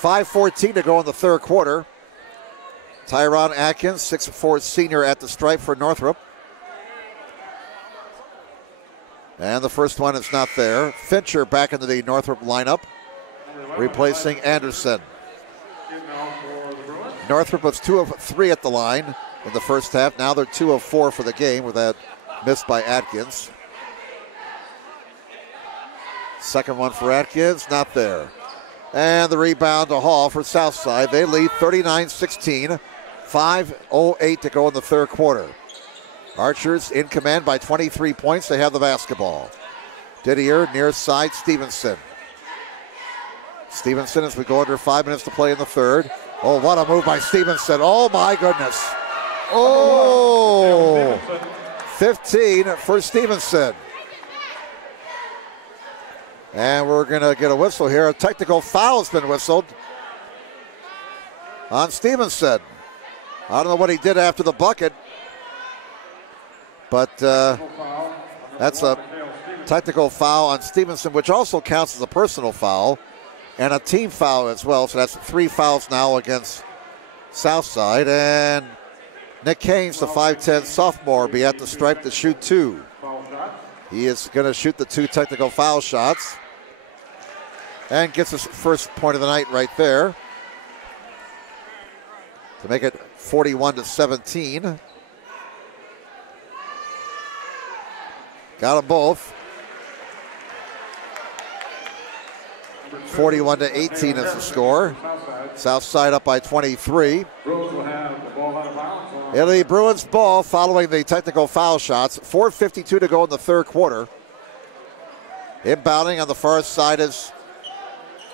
5:14 to go in the third quarter. Tyron Atkins, 6'4" senior at the stripe for Northrop. And the first one is not there. Fincher back into the Northrop lineup, replacing Anderson. Northrop was 2 of 3 at the line in the first half. Now they're 2 of 4 for the game with that miss by Atkins. Second one for Atkins, not there. And the rebound to Hall for Southside. They lead 39-16. 5:08 to go in the third quarter. Archers in command by 23 points. They have the basketball. Didier near side, Stevenson. Stevenson as we go under 5 minutes to play in the third. Oh, what a move by Stevenson. Oh, my goodness. Oh, 15 for Stevenson. And we're going to get a whistle here. A technical foul has been whistled on Stevenson. I don't know what he did after the bucket, but that's a technical foul on Stevenson, which also counts as a personal foul and a team foul as well. So that's 3 fouls now against Southside. And Nick Haynes, the 5'10 sophomore, be at the stripe to shoot 2. He is going to shoot the 2 technical foul shots and gets his first point of the night right there to make it 41-17. Got them both. 41-18 is the score. Southside up by 23. It'll be Bruins ball following the technical foul shots. 4:52 to go in the third quarter. Inbounding on the far side is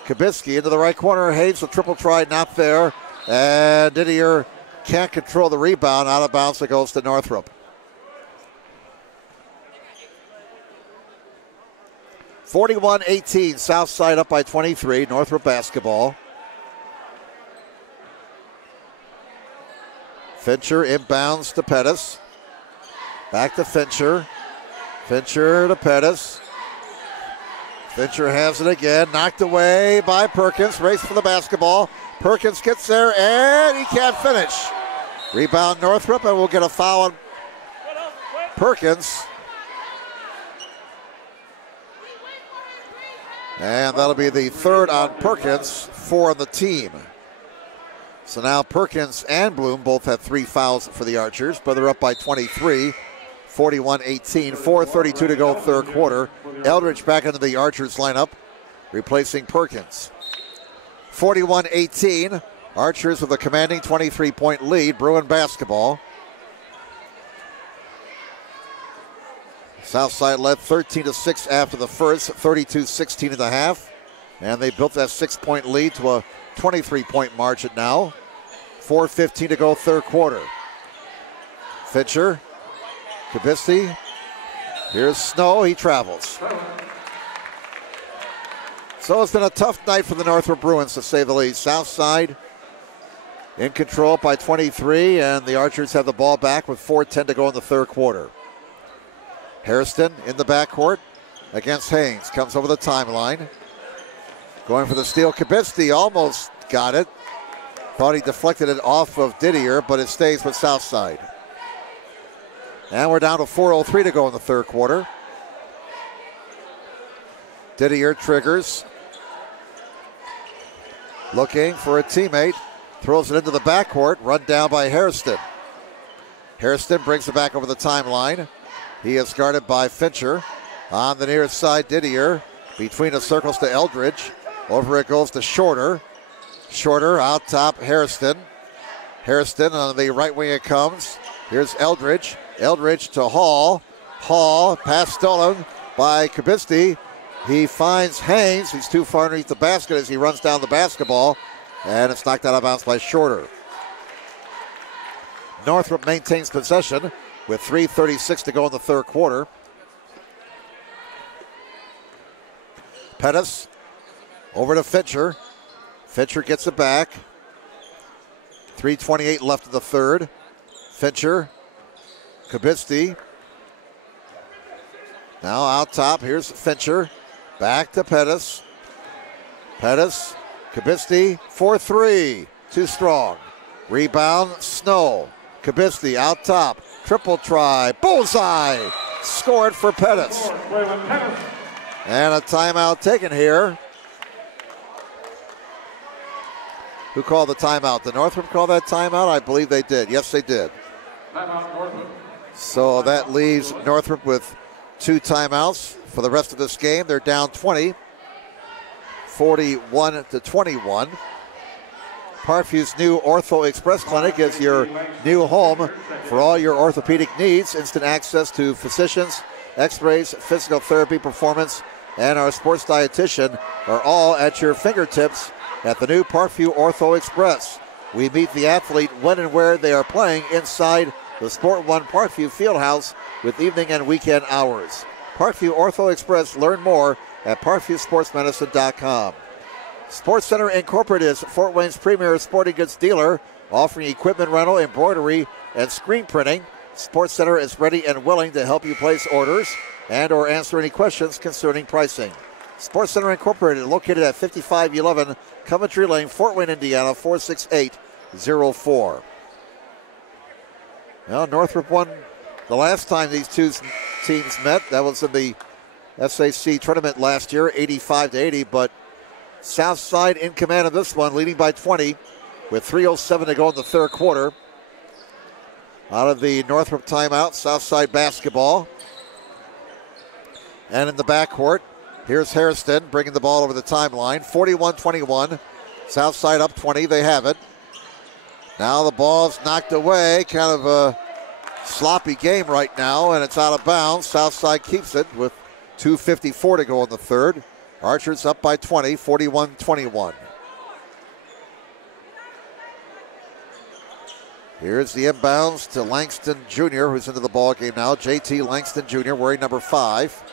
Kubicki into the right corner. Hayes, the triple try, not there. And Didier can't control the rebound. Out of bounds, it goes to Northrop. 41-18, Southside up by 23, Northrop basketball. Fincher inbounds to Pettis. Back to Fincher. Fincher to Pettis. Fincher has it again, knocked away by Perkins. Race for the basketball. Perkins gets there and he can't finish. Rebound Northrop, and we'll get a foul on Perkins. And that'll be the third on Perkins, 4 on the team. So now Perkins and Bloom both have 3 fouls for the Archers, but they're up by 23. 41-18, 4:32 to go third quarter. Eldridge back into the Archers lineup, replacing Perkins. 41-18, Archers with a commanding 23-point lead, Bruin basketball. Southside led 13-6 after the first, 32-16 in the half. And they built that 6-point lead to a 23-point margin now. 4:15 to go third quarter. Fincher. Kubicki. Here's Snow. He travels. So it's been a tough night for the Northrop Bruins, to say the least. Southside in control by 23, and the Archers have the ball back with 4:10 to go in the third quarter. Hairston in the backcourt against Haynes. Comes over the timeline. Going for the steal. Kubicki almost got it. Thought he deflected it off of Didier, but it stays with Southside. And we're down to 4:03 to go in the third quarter. Didier triggers. Looking for a teammate. Throws it into the backcourt. Run down by Hairston. Hairston brings it back over the timeline. He is guarded by Fincher. On the near side, Didier. Between the circles to Eldridge. Over it goes to Shorter. Shorter out top, Hairston. Hairston on the right wing it comes. Here's Eldridge. Eldridge to Hall. Hall, pass stolen by Kubicki. He finds Haynes. He's too far underneath the basket as he runs down the basketball. And it's knocked out of bounds by Shorter. Northrop maintains possession with 3:36 to go in the third quarter. Pettis over to Fincher. Fincher gets it back. 3:28 left in the third. Fincher. Kubicki. Now out top. Here's Fincher. Back to Pettis. Pettis. Kubicki for 3. Too strong. Rebound. Snow. Kubicki out top. Triple try. Bullseye. Scored for Pettis. And a timeout taken here. Who called the timeout? Did Northrop call that timeout? I believe they did. Yes, they did. So that leaves Northrop with 2 timeouts for the rest of this game. They're down 20, 41-21. Parkview's new Ortho Express Clinic is your new home for all your orthopedic needs. Instant access to physicians, x-rays, physical therapy, performance, and our sports dietitian are all at your fingertips at the new Parkview Ortho Express. We meet the athlete when and where they are playing inside the Sport One Parkview Fieldhouse with evening and weekend hours. Parkview Ortho Express. Learn more at parkviewsportsmedicine.com. Sports Center Incorporated is Fort Wayne's premier sporting goods dealer, offering equipment rental, embroidery, and screen printing. Sports Center is ready and willing to help you place orders and or answer any questions concerning pricing. Sports Center Incorporated, located at 5511 Coventry Lane, Fort Wayne, Indiana, 46804. Well, Northrop won the last time these two teams met. That was in the SAC tournament last year, 85-80, but Southside in command of this one, leading by 20 with 3:07 to go in the third quarter. Out of the Northrop timeout, Southside basketball. And in the backcourt, here's Hairston bringing the ball over the timeline. 41-21, Southside up 20, they have it. Now the ball's knocked away, kind of a sloppy game right now, and it's out of bounds. Southside keeps it with 2:54 to go in the third. Archer's up by 20, 41-21. Here's the inbounds to Langston Jr., who's into the ball game now. JT Langston Jr. wearing number 5.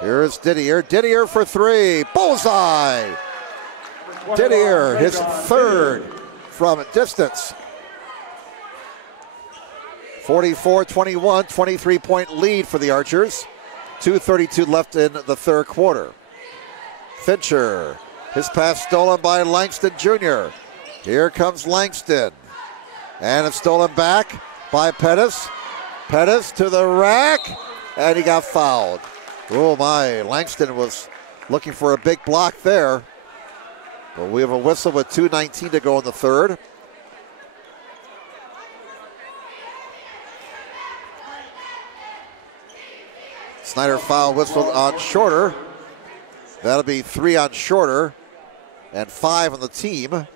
Here's Didier. Didier for 3. Bullseye! Didier, his third from distance. 44-21, 23-point lead for the Archers. 2:32 left in the third quarter. Fincher, his pass stolen by Langston Jr. Here comes Langston. And it's stolen back by Pettis. Pettis to the rack, and he got fouled. Oh my, Langston was looking for a big block there. But we have a whistle with 2:19 to go in the third. Snyder foul whistled on Shorter. That'll be 3 on Shorter and 5 on the team.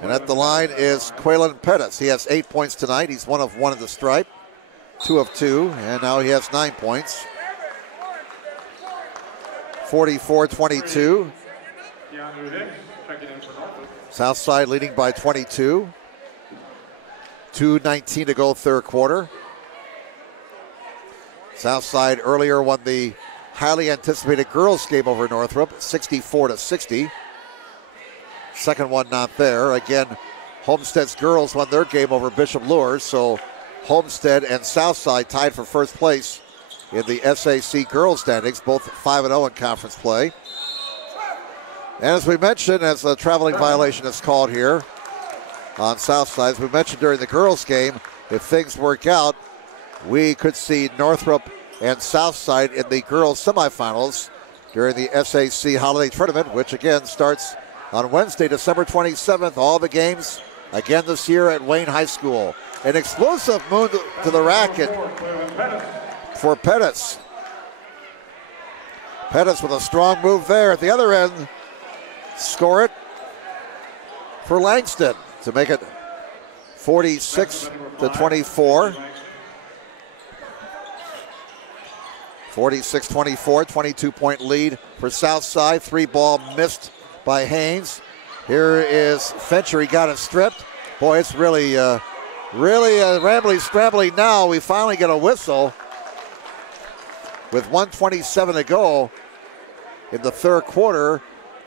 And at the line is Quaylen Pettis. He has 8 points tonight. He's 1 of 1 in the stripe, 2 of 2, and now he has 9 points. 44-22. Southside leading by 22. 2:19 to go third quarter. Southside earlier won the highly anticipated girls game over Northrop, 64-60. Second one not there. Again, Homestead's girls won their game over Bishop Lures, so Homestead and Southside tied for first place in the SAC girls standings, both 5-0 in conference play. And as we mentioned, as a traveling violation is called here on Southside, as we mentioned during the girls game, if things work out, we could see Northrop and Southside in the girls semifinals during the SAC Holiday Tournament, which again starts on Wednesday, December 27th. All the games again this year at Wayne High School. An explosive move to the racket for Pettis. Pettis with a strong move there at the other end. Score it for Langston to make it 46-24. 46-24, 22-point lead for Southside. 3-ball missed by Haynes. Here is Fincher. He got it stripped. Boy, it's really rambly scrambly now. We finally get a whistle with 1:27 to go in the third quarter.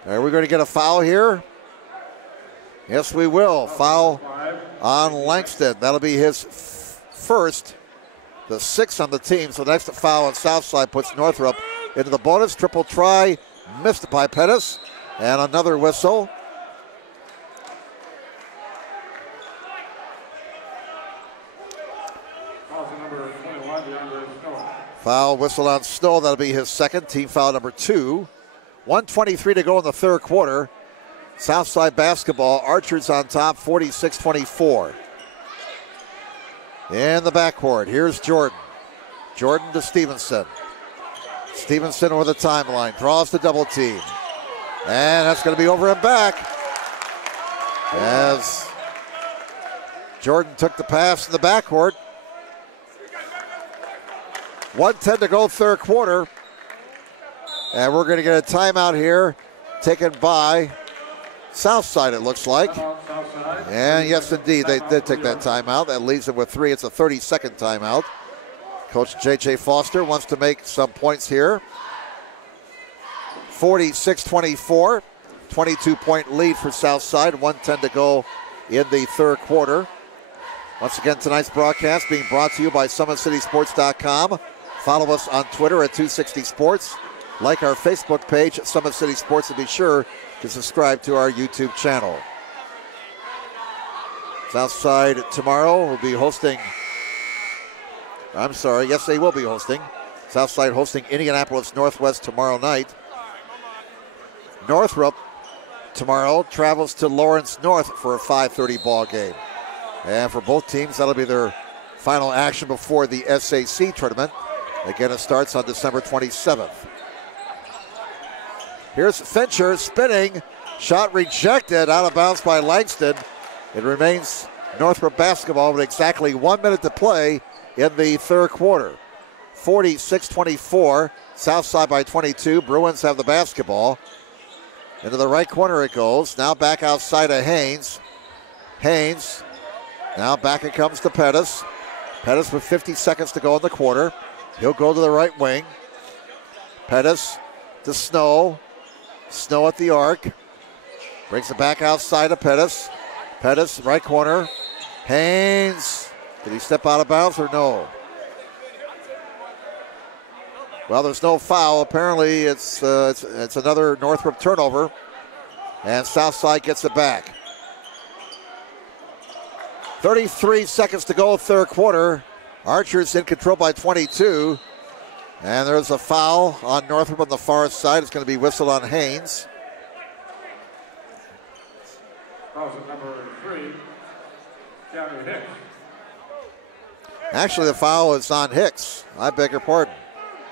Are we going to get a foul here? Yes, we will. Foul on Langston. That'll be his first, the 6th on the team. So the next foul on Southside puts Northrop into the bonus. Triple try, missed by Pettis. And another whistle. Foul whistle on Stoll. That'll be his second. Team foul number 2. 1:23 to go in the third quarter. Southside basketball. Archers on top, 46-24. In the backcourt, here's Jordan. Jordan to Stevenson. Stevenson over the timeline. Draws the double team. And that's going to be over and back. As Jordan took the pass in the backcourt. 1:10 to go, third quarter. And we're going to get a timeout here taken by Southside, it looks like. And yes, indeed, they did take that timeout. That leaves them with 3. It's a 30-second timeout. Coach J.J. Foster wants to make some points here. 46-24, 22-point lead for Southside. 1:10 to go in the third quarter. Once again, tonight's broadcast being brought to you by SummitCitySports.com. Follow us on Twitter at 260 Sports. Like our Facebook page at Summit City Sports, and be sure to subscribe to our YouTube channel. Southside tomorrow will be hosting, yes, they will be hosting. Southside hosting Indianapolis Northwest tomorrow night. Northrop tomorrow travels to Lawrence North for a 5:30 ball game. And for both teams, that'll be their final action before the SAC tournament. Again, it starts on December 27th. Here's Fincher spinning. Shot rejected, out of bounds by Langston. It remains Northrop basketball with exactly 1 minute to play in the third quarter. 46-24, Southside by 22. Bruins have the basketball. Into the right corner it goes. Now back outside of Haynes. Haynes. Now back it comes to Pettis. Pettis with 50 seconds to go in the quarter. He'll go to the right wing. Pettis to Snow. Snow at the arc. Brings it back outside of Pettis. Pettis, right corner. Haynes. Did he step out of bounds or no? Well, there's no foul. Apparently, it's another Northrop turnover. And Southside gets it back. 33 seconds to go, third quarter. Archer's in control by 22. And there's a foul on Northrop on the far side. It's going to be whistled on Haynes. Foul number 3, Gavin Hicks. Actually, the foul is on Hicks. I beg your pardon.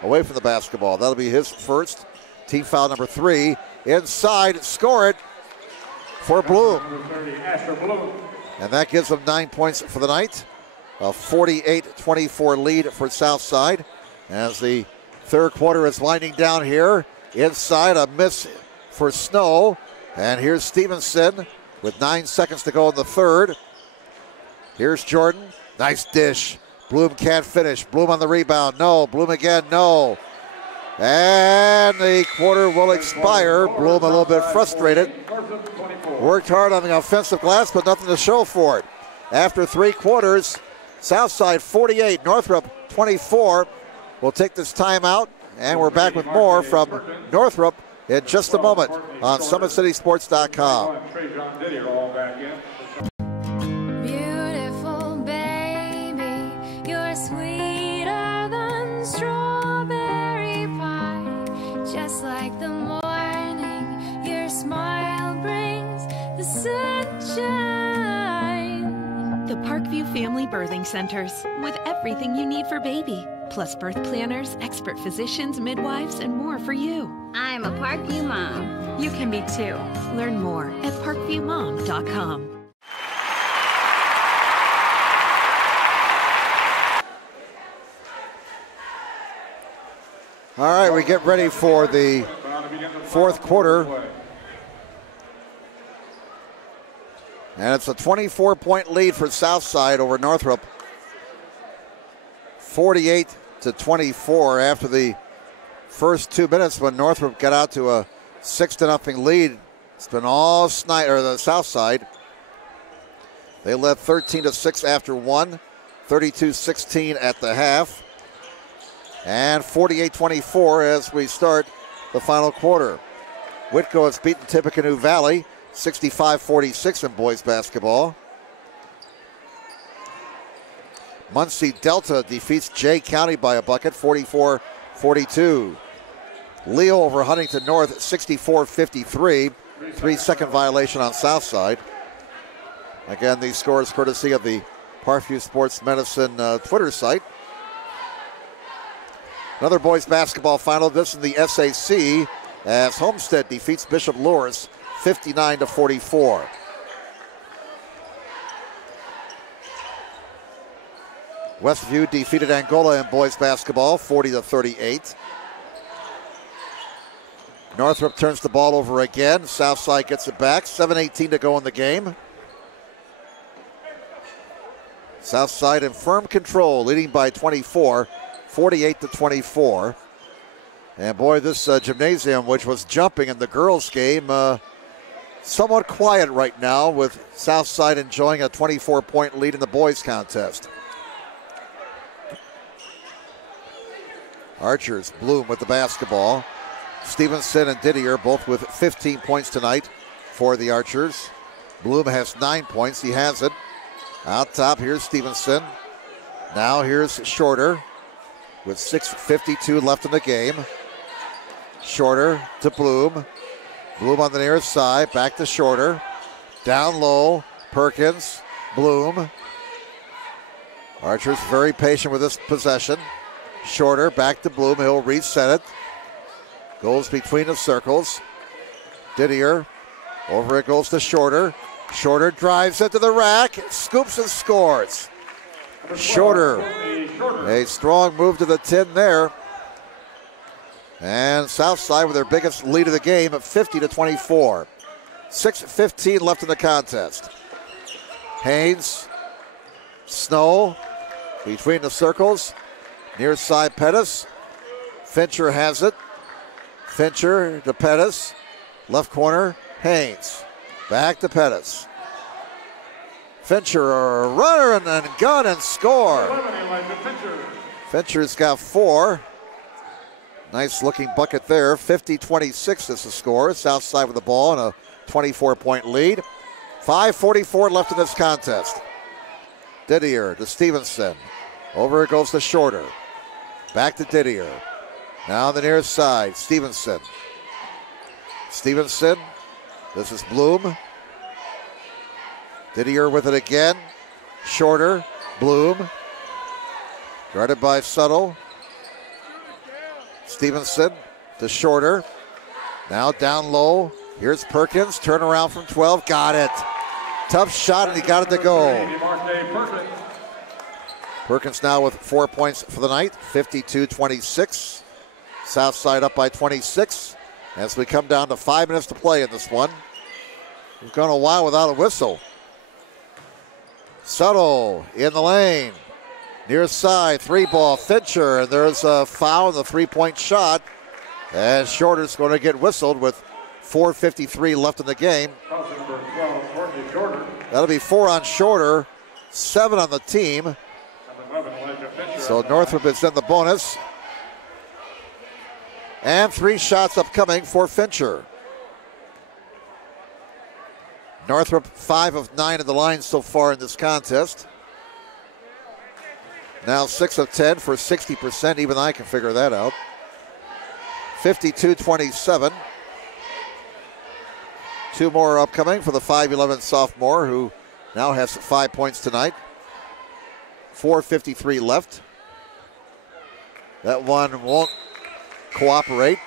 Away from the basketball. That'll be his first. Team foul number 3. Inside, score it for Bloom. Number 30, Asher Bloom. And that gives them 9 points for the night. A 48-24 lead for Southside. As the third quarter is winding down here. Inside, a miss for Snow. And here's Stevenson with 9 seconds to go in the third. Here's Jordan. Nice dish. Bloom can't finish. Bloom on the rebound. No. Bloom again. No. And the quarter will expire. Bloom a little bit frustrated. Worked hard on the offensive glass, but nothing to show for it. After 3 quarters, Southside 48, Northrop 24. We'll take this timeout, and we're back with more from Northrop in just a moment on SummitCitySports.com. Beautiful baby, you're sweeter than strawberry pie. Just like the morning, your smile brings the sunshine. The Parkview Family Birthing Centers, with everything you need for baby, plus birth planners, expert physicians, midwives, and more for you. I'm a Parkview mom. You can be too. Learn more at parkviewmom.com. All right, we get ready for the fourth quarter. And it's a 24-point lead for Southside over Northrop. 48-24 after the first 2 minutes when Northrop got out to a 6-0 lead. It's been all the Southside. They led 13-6 after 1, 32-16 at the half, and 48-24 as we start the final quarter. Whitco has beaten Tippecanoe Valley 65-46 in boys basketball. Muncie Delta defeats Jay County by a bucket, 44-42. Leo over Huntington North, 64-53. 3-second violation on Southside. Again, these scores courtesy of the Parkview Sports Medicine Twitter site. Another boys basketball final, this in the SAC, as Homestead defeats Bishop Luers 59-44. Westview defeated Angola in boys basketball 40-38. Northrop turns the ball over again. Southside gets it back. 7:18 to go in the game. Southside in firm control, leading by 24, 48-24. And boy, this gymnasium, which was jumping in the girls' game, somewhat quiet right now, with Southside enjoying a 24-point lead in the boys' contest. Archers, Bloom with the basketball. Stevenson and Didier both with 15 points tonight for the Archers. Bloom has 9 points. He has it. Out top, here's Stevenson. Now here's Shorter with 6:52 left in the game. Shorter to Bloom. Bloom on the near side. Back to Shorter. Down low. Perkins. Bloom. Archers very patient with this possession. Shorter back to Bloom. He'll reset it. Goes between the circles. Didier. Over it goes to Shorter. Shorter drives into the rack. Scoops and scores. Shorter. A strong move to the tin there. And Southside with their biggest lead of the game at 50-24. 6:15 left in the contest. Haynes. Snow. Between the circles. Near side Pettis. Fincher has it. Fincher to Pettis. Left corner, Haynes. Back to Pettis. Fincher, a runner and gun and score. Fincher's got 4. Nice looking bucket there. 50-26 is the score. Southside with the ball and a 24-point lead. 5:44 left in this contest. Didier to Stevenson. Over it goes to Shorter. Back to Didier. Now on the near side, Stevenson. Stevenson. This is Bloom. Didier with it again. Shorter. Bloom. Guarded by Suttle. Stevenson to Shorter. Now down low. Here's Perkins. Turnaround from 12. Got it. Tough shot, and he got it to go. Perkins now with 4 points for the night. 52-26. Southside up by 26 as we come down to 5 minutes to play in this one. We've gone a while without a whistle. Suttle in the lane. Near side, 3-ball, Fincher, and there's a foul in the 3-point shot. And Shorter's going to get whistled with 4:53 left in the game. That'll be 4 on Shorter, 7 on the team. So Northrop is in the bonus. And 3 shots upcoming for Fincher. Northrop 5 of 9 at the line so far in this contest. Now 6 of 10 for 60%. Even I can figure that out. 52-27. 2 more upcoming for the 5'11 sophomore who now has 5 points tonight. 4:53 left. That one won't cooperate.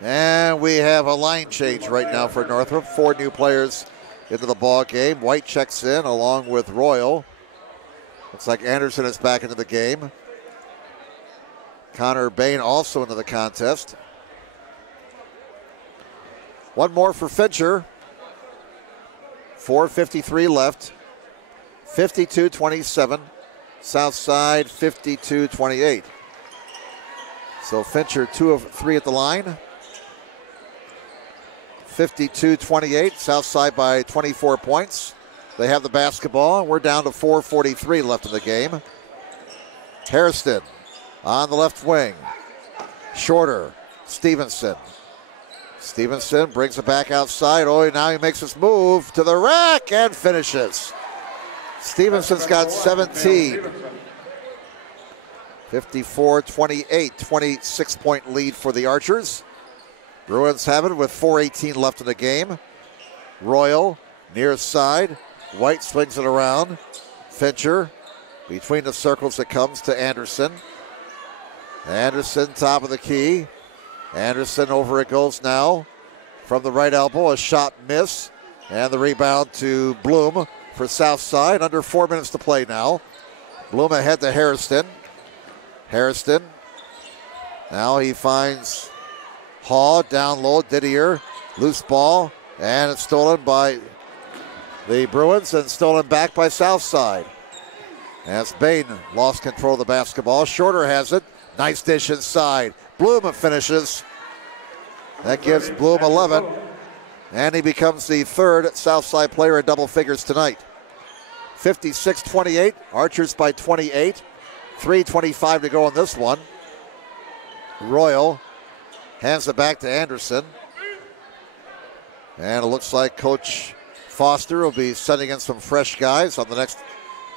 And we have a line change right now for Northrop. 4 new players into the ball game. White checks in along with Royal. Looks like Anderson is back into the game. Connor Bain also into the contest. 1 more for Fincher. 4:53 left. 52-27. Southside 52-28. So Fincher 2 of 3 at the line. 52-28. Southside by 24 points. They have the basketball, and we're down to 4:43 left in the game. Hairston on the left wing. Shorter. Stevenson. Stevenson brings it back outside. Oh, now he makes his move to the rack and finishes. Stevenson's got 17. 54-28, 26-point lead for the Archers. Bruins have it with 4:18 left in the game. Royal near side. White swings it around. Fincher between the circles it comes to Anderson. Anderson top of the key. Anderson over it goes now. From the right elbow, a shot miss. And the rebound to Bloom for Southside. Under 4 minutes to play now. Bloom ahead to Hairston. Hairston. Now he finds Hall down low. Didier. Loose ball. And it's stolen by the Bruins and stolen back by Southside. As Bain lost control of the basketball. Shorter has it. Nice dish inside. Bloom finishes. That gives Bloom 11. And he becomes the third Southside player in double figures tonight. 56-28. Archers by 28. 3:25 to go in this one. Royal hands it back to Anderson. And it looks like Coach Foster will be sending in some fresh guys on the next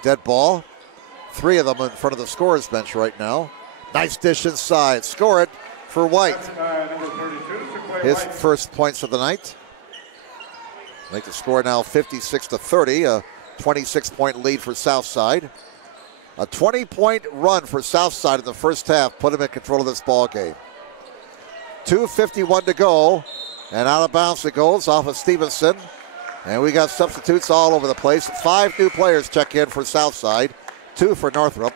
dead ball. 3 of them in front of the scorer's bench right now. Nice dish inside. Score it for White. His first points of the night. Make the score now 56-30. A 26-point lead for Southside. A 20-point run for Southside in the first half put him in control of this ball game. 2:51 to go. And out of bounds it goes off of Stevenson. And we got substitutes all over the place. 5 new players check in for Southside. 2 for Northrop.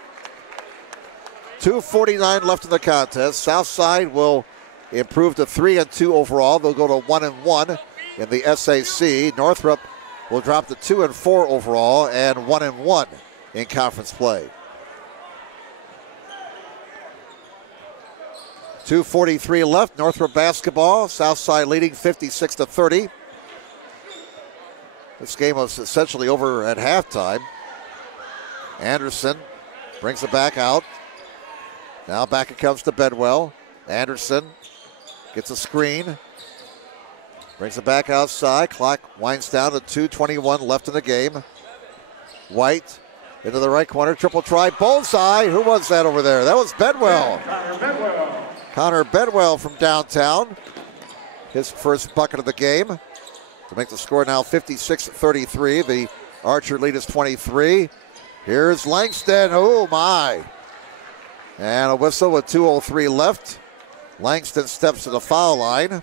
2:49 left in the contest. Southside will improve to 3-2 overall. They'll go to 1-1 in the SAC. Northrop will drop to 2-4 overall and 1-1 in conference play. 2:43 left. Northrop basketball. Southside leading 56-30. This game was essentially over at halftime. Anderson brings it back out. Now back it comes to Bedwell. Anderson gets a screen. Brings it back outside. Clock winds down to 2:21 left in the game. White into the right corner. Triple try. Bullseye. Who was that over there? That was Bedwell. Connor Bedwell from downtown. His first bucket of the game. To make the score now 56-33. The Archer lead is 23. Here's Langston. Oh, my. And a whistle with 2:03 left. Langston steps to the foul line.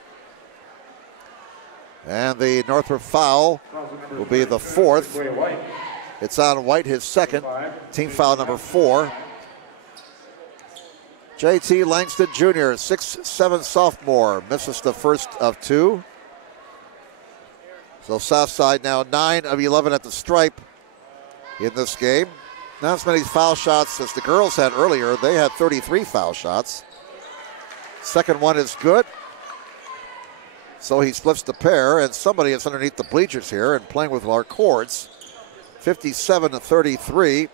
And the Northrop foul will be the 4th. It's on White, his second. Team foul number 4. J.T. Langston Jr., 6'7" sophomore, misses the first of 2. So Southside now 9 of 11 at the stripe in this game. Not as many foul shots as the girls had earlier. They had 33 foul shots. Second one is good. So he splits the pair, and somebody is underneath the bleachers here and playing with our cords. 57-33.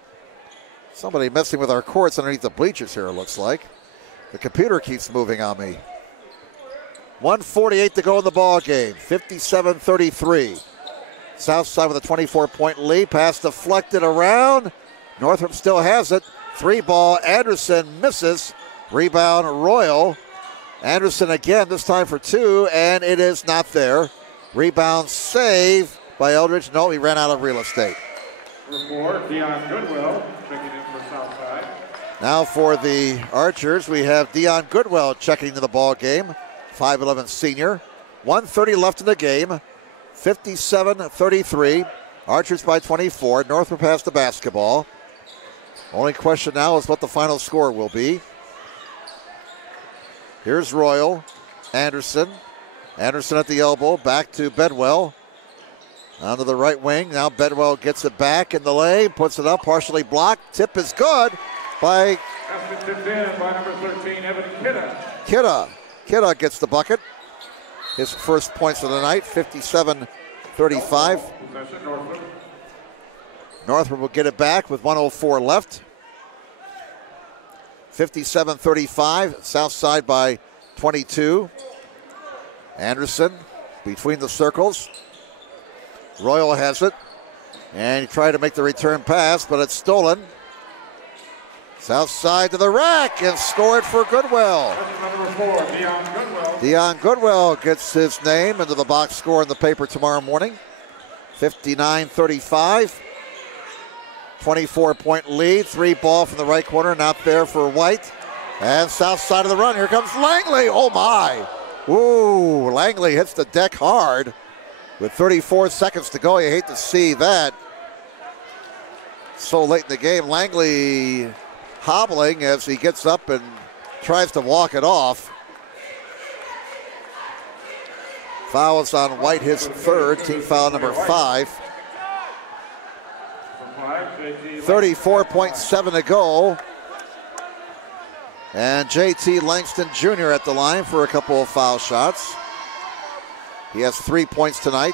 Somebody messing with our cords underneath the bleachers here, it looks like. The computer keeps moving on me. 1:48 to go in the ball game. 57-33. Southside with a 24-point lead. Pass deflected around. Northrop still has it. 3 ball. Anderson misses. Rebound Royal. Anderson again, this time for 2, and it is not there. Rebound save by Eldridge. No, he ran out of real estate. Number 4, Dion Goodwill, checking in for Southside. Now for the Archers, we have Dion Goodwill checking into the ball game. 5'11" senior. 1:30 left in the game. 57-33. Archers by 24. Northrop has the basketball. Only question now is what the final score will be. Here's Royal. Anderson. Anderson at the elbow. Back to Bedwell. Onto the right wing. Now Bedwell gets it back in the lane. Puts it up. Partially blocked. Tip is good by... That's been tipped in by number 13, Evan Kidda. Kidda gets the bucket. His first points of the night. 57-35. Northrop will get it back with 1:04 left. 57-35, Southside by 22. Anderson between the circles. Royal has it. And he tried to make the return pass, but it's stolen. Southside to the rack and scored for Goodwill. Number 4, Dion Goodwill. Dion Goodwill gets his name into the box score in the paper tomorrow morning. 59-35. 24-point lead. 3 ball from the right corner. Not there for White. And south side of the run. Here comes Langley. Oh, my. Ooh, Langley hits the deck hard with 34 seconds to go. You hate to see that. so late in the game. Langley hobbling as he gets up and tries to walk it off. Foul is on White, his third, team foul number 5. 34.7 to go. And JT Langston Jr. at the line for a couple of foul shots. He has 3 points tonight.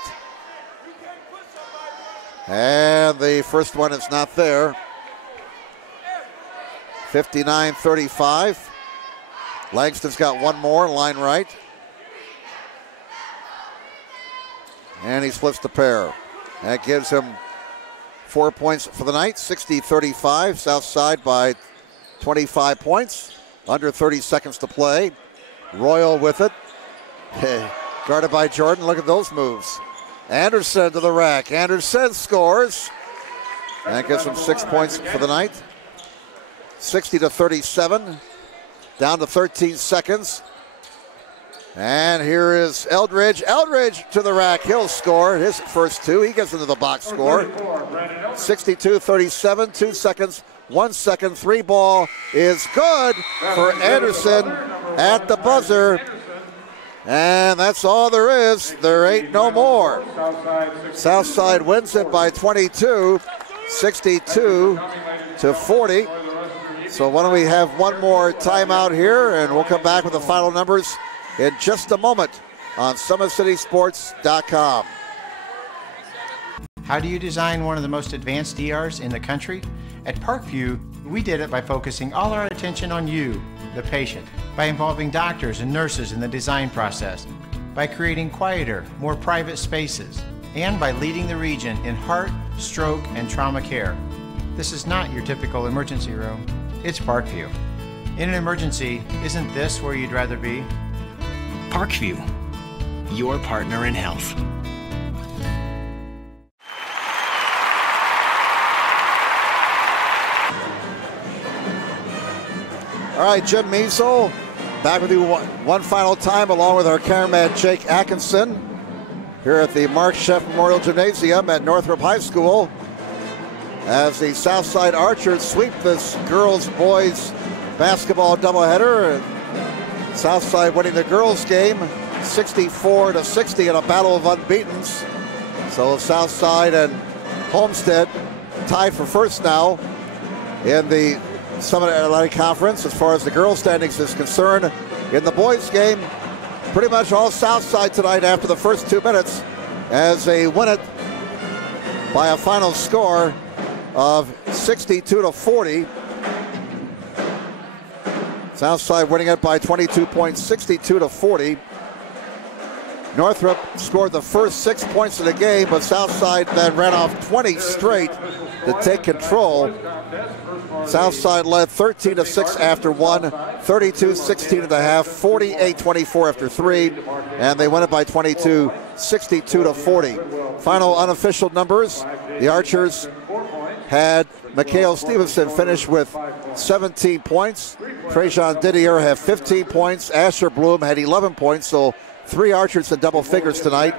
And the first one is not there. 59-35. Langston's got one more, line right. And he splits the pair. That gives him 4 points for the night, 60-35. Southside by 25 points. Under 30 seconds to play. Royal with it. Guarded by Jordan. Look at those moves. Anderson to the rack. Anderson scores. That gives him 6 points for the night. 60-37. Down to 13 seconds. And here is Eldridge. Eldridge to the rack. He'll score his first 2. He gets into the box score. 62-37. 2 seconds. 1 second. 3 ball is good for Anderson at the buzzer. And that's all there is. There ain't no more. Southside wins it by 22. 62-40. So why don't we have one more timeout here, and we'll come back with the final numbers in just a moment on SummitCitySports.com. How do you design one of the most advanced ERs in the country? At Parkview, we did it by focusing all our attention on you, the patient, by involving doctors and nurses in the design process, by creating quieter, more private spaces, and by leading the region in heart, stroke, and trauma care. This is not your typical emergency room. It's Parkview. In an emergency, isn't this where you'd rather be? Parkview, your partner in health. All right, Jim Measle back with you one final time along with our cameraman Jake Atkinson here at the Mark Sheff Memorial Gymnasium at Northrop High School as the Southside Archers sweep this girls-boys basketball doubleheader. Southside winning the girls game 64-60 in a battle of unbeatens. So Southside and Homestead tied for first now in the Summit Atlantic Conference as far as the girls standings is concerned. In the boys game, pretty much all Southside tonight after the first 2 minutes as they win it by a final score of 62-40. Southside winning it by 22 points, 62-40. Northrop scored the first 6 points of the game, but Southside then ran off 20 straight to take control. Southside led 13-6 after 1, 32-16 at the half, 48-24 after 3, and they won it by 22, 62-40. Final unofficial numbers, the Archers had Mikhail Stevenson finish with 17 points. Trajan Didier had 15 points. Asher Bloom had 11 points, so 3 Archers in double figures tonight.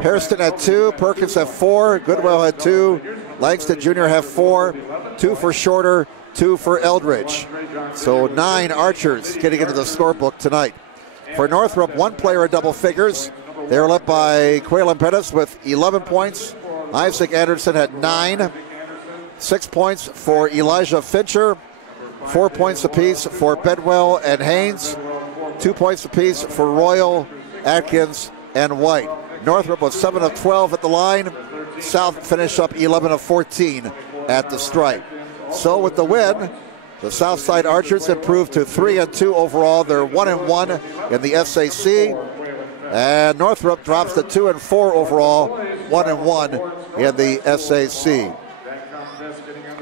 Hairston had 2, Perkins had 4, Goodwill had 2, Langston Jr. had 4, 2 for Shorter, 2 for Eldridge. So 9 Archers getting into the scorebook tonight. For Northrop, 1 player in double figures. They were led by Quaylen Pettis with 11 points. Isaac Anderson had 9. 6 points for Elijah Fincher. 4 points apiece for Bedwell and Haynes. 2 points apiece for Royal, Atkins, and White. Northrop was 7 of 12 at the line. South finished up 11 of 14 at the stripe. So with the win, the Southside Archers improved to 3-2 overall. They're 1-1 in the SAC. And Northrop drops to 2-4 overall, 1-1 in the SAC.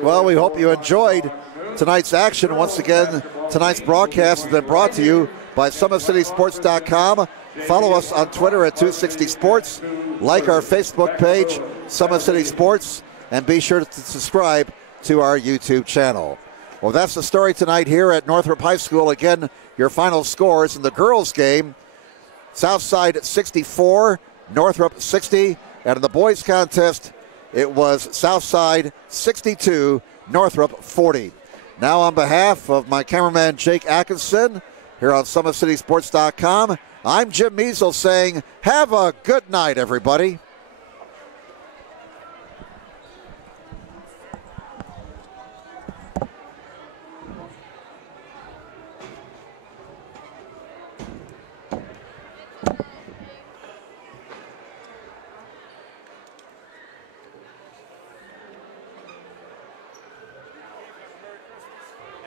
Well, we hope you enjoyed tonight's action. Once again, tonight's broadcast has been brought to you by SummitCitySports.com. Follow us on Twitter at 260 Sports. Like our Facebook page, Summit City Sports, and be sure to subscribe to our YouTube channel. Well, that's the story tonight here at Northrop High School. Again, your final scores in the girls' game: Southside 64, Northrop 60, and in the boys' contest, It was Southside 62, Northrop 40. Now on behalf of my cameraman Jake Atkinson here on SummitCitySports.com, I'm Jim Measles saying have a good night, everybody.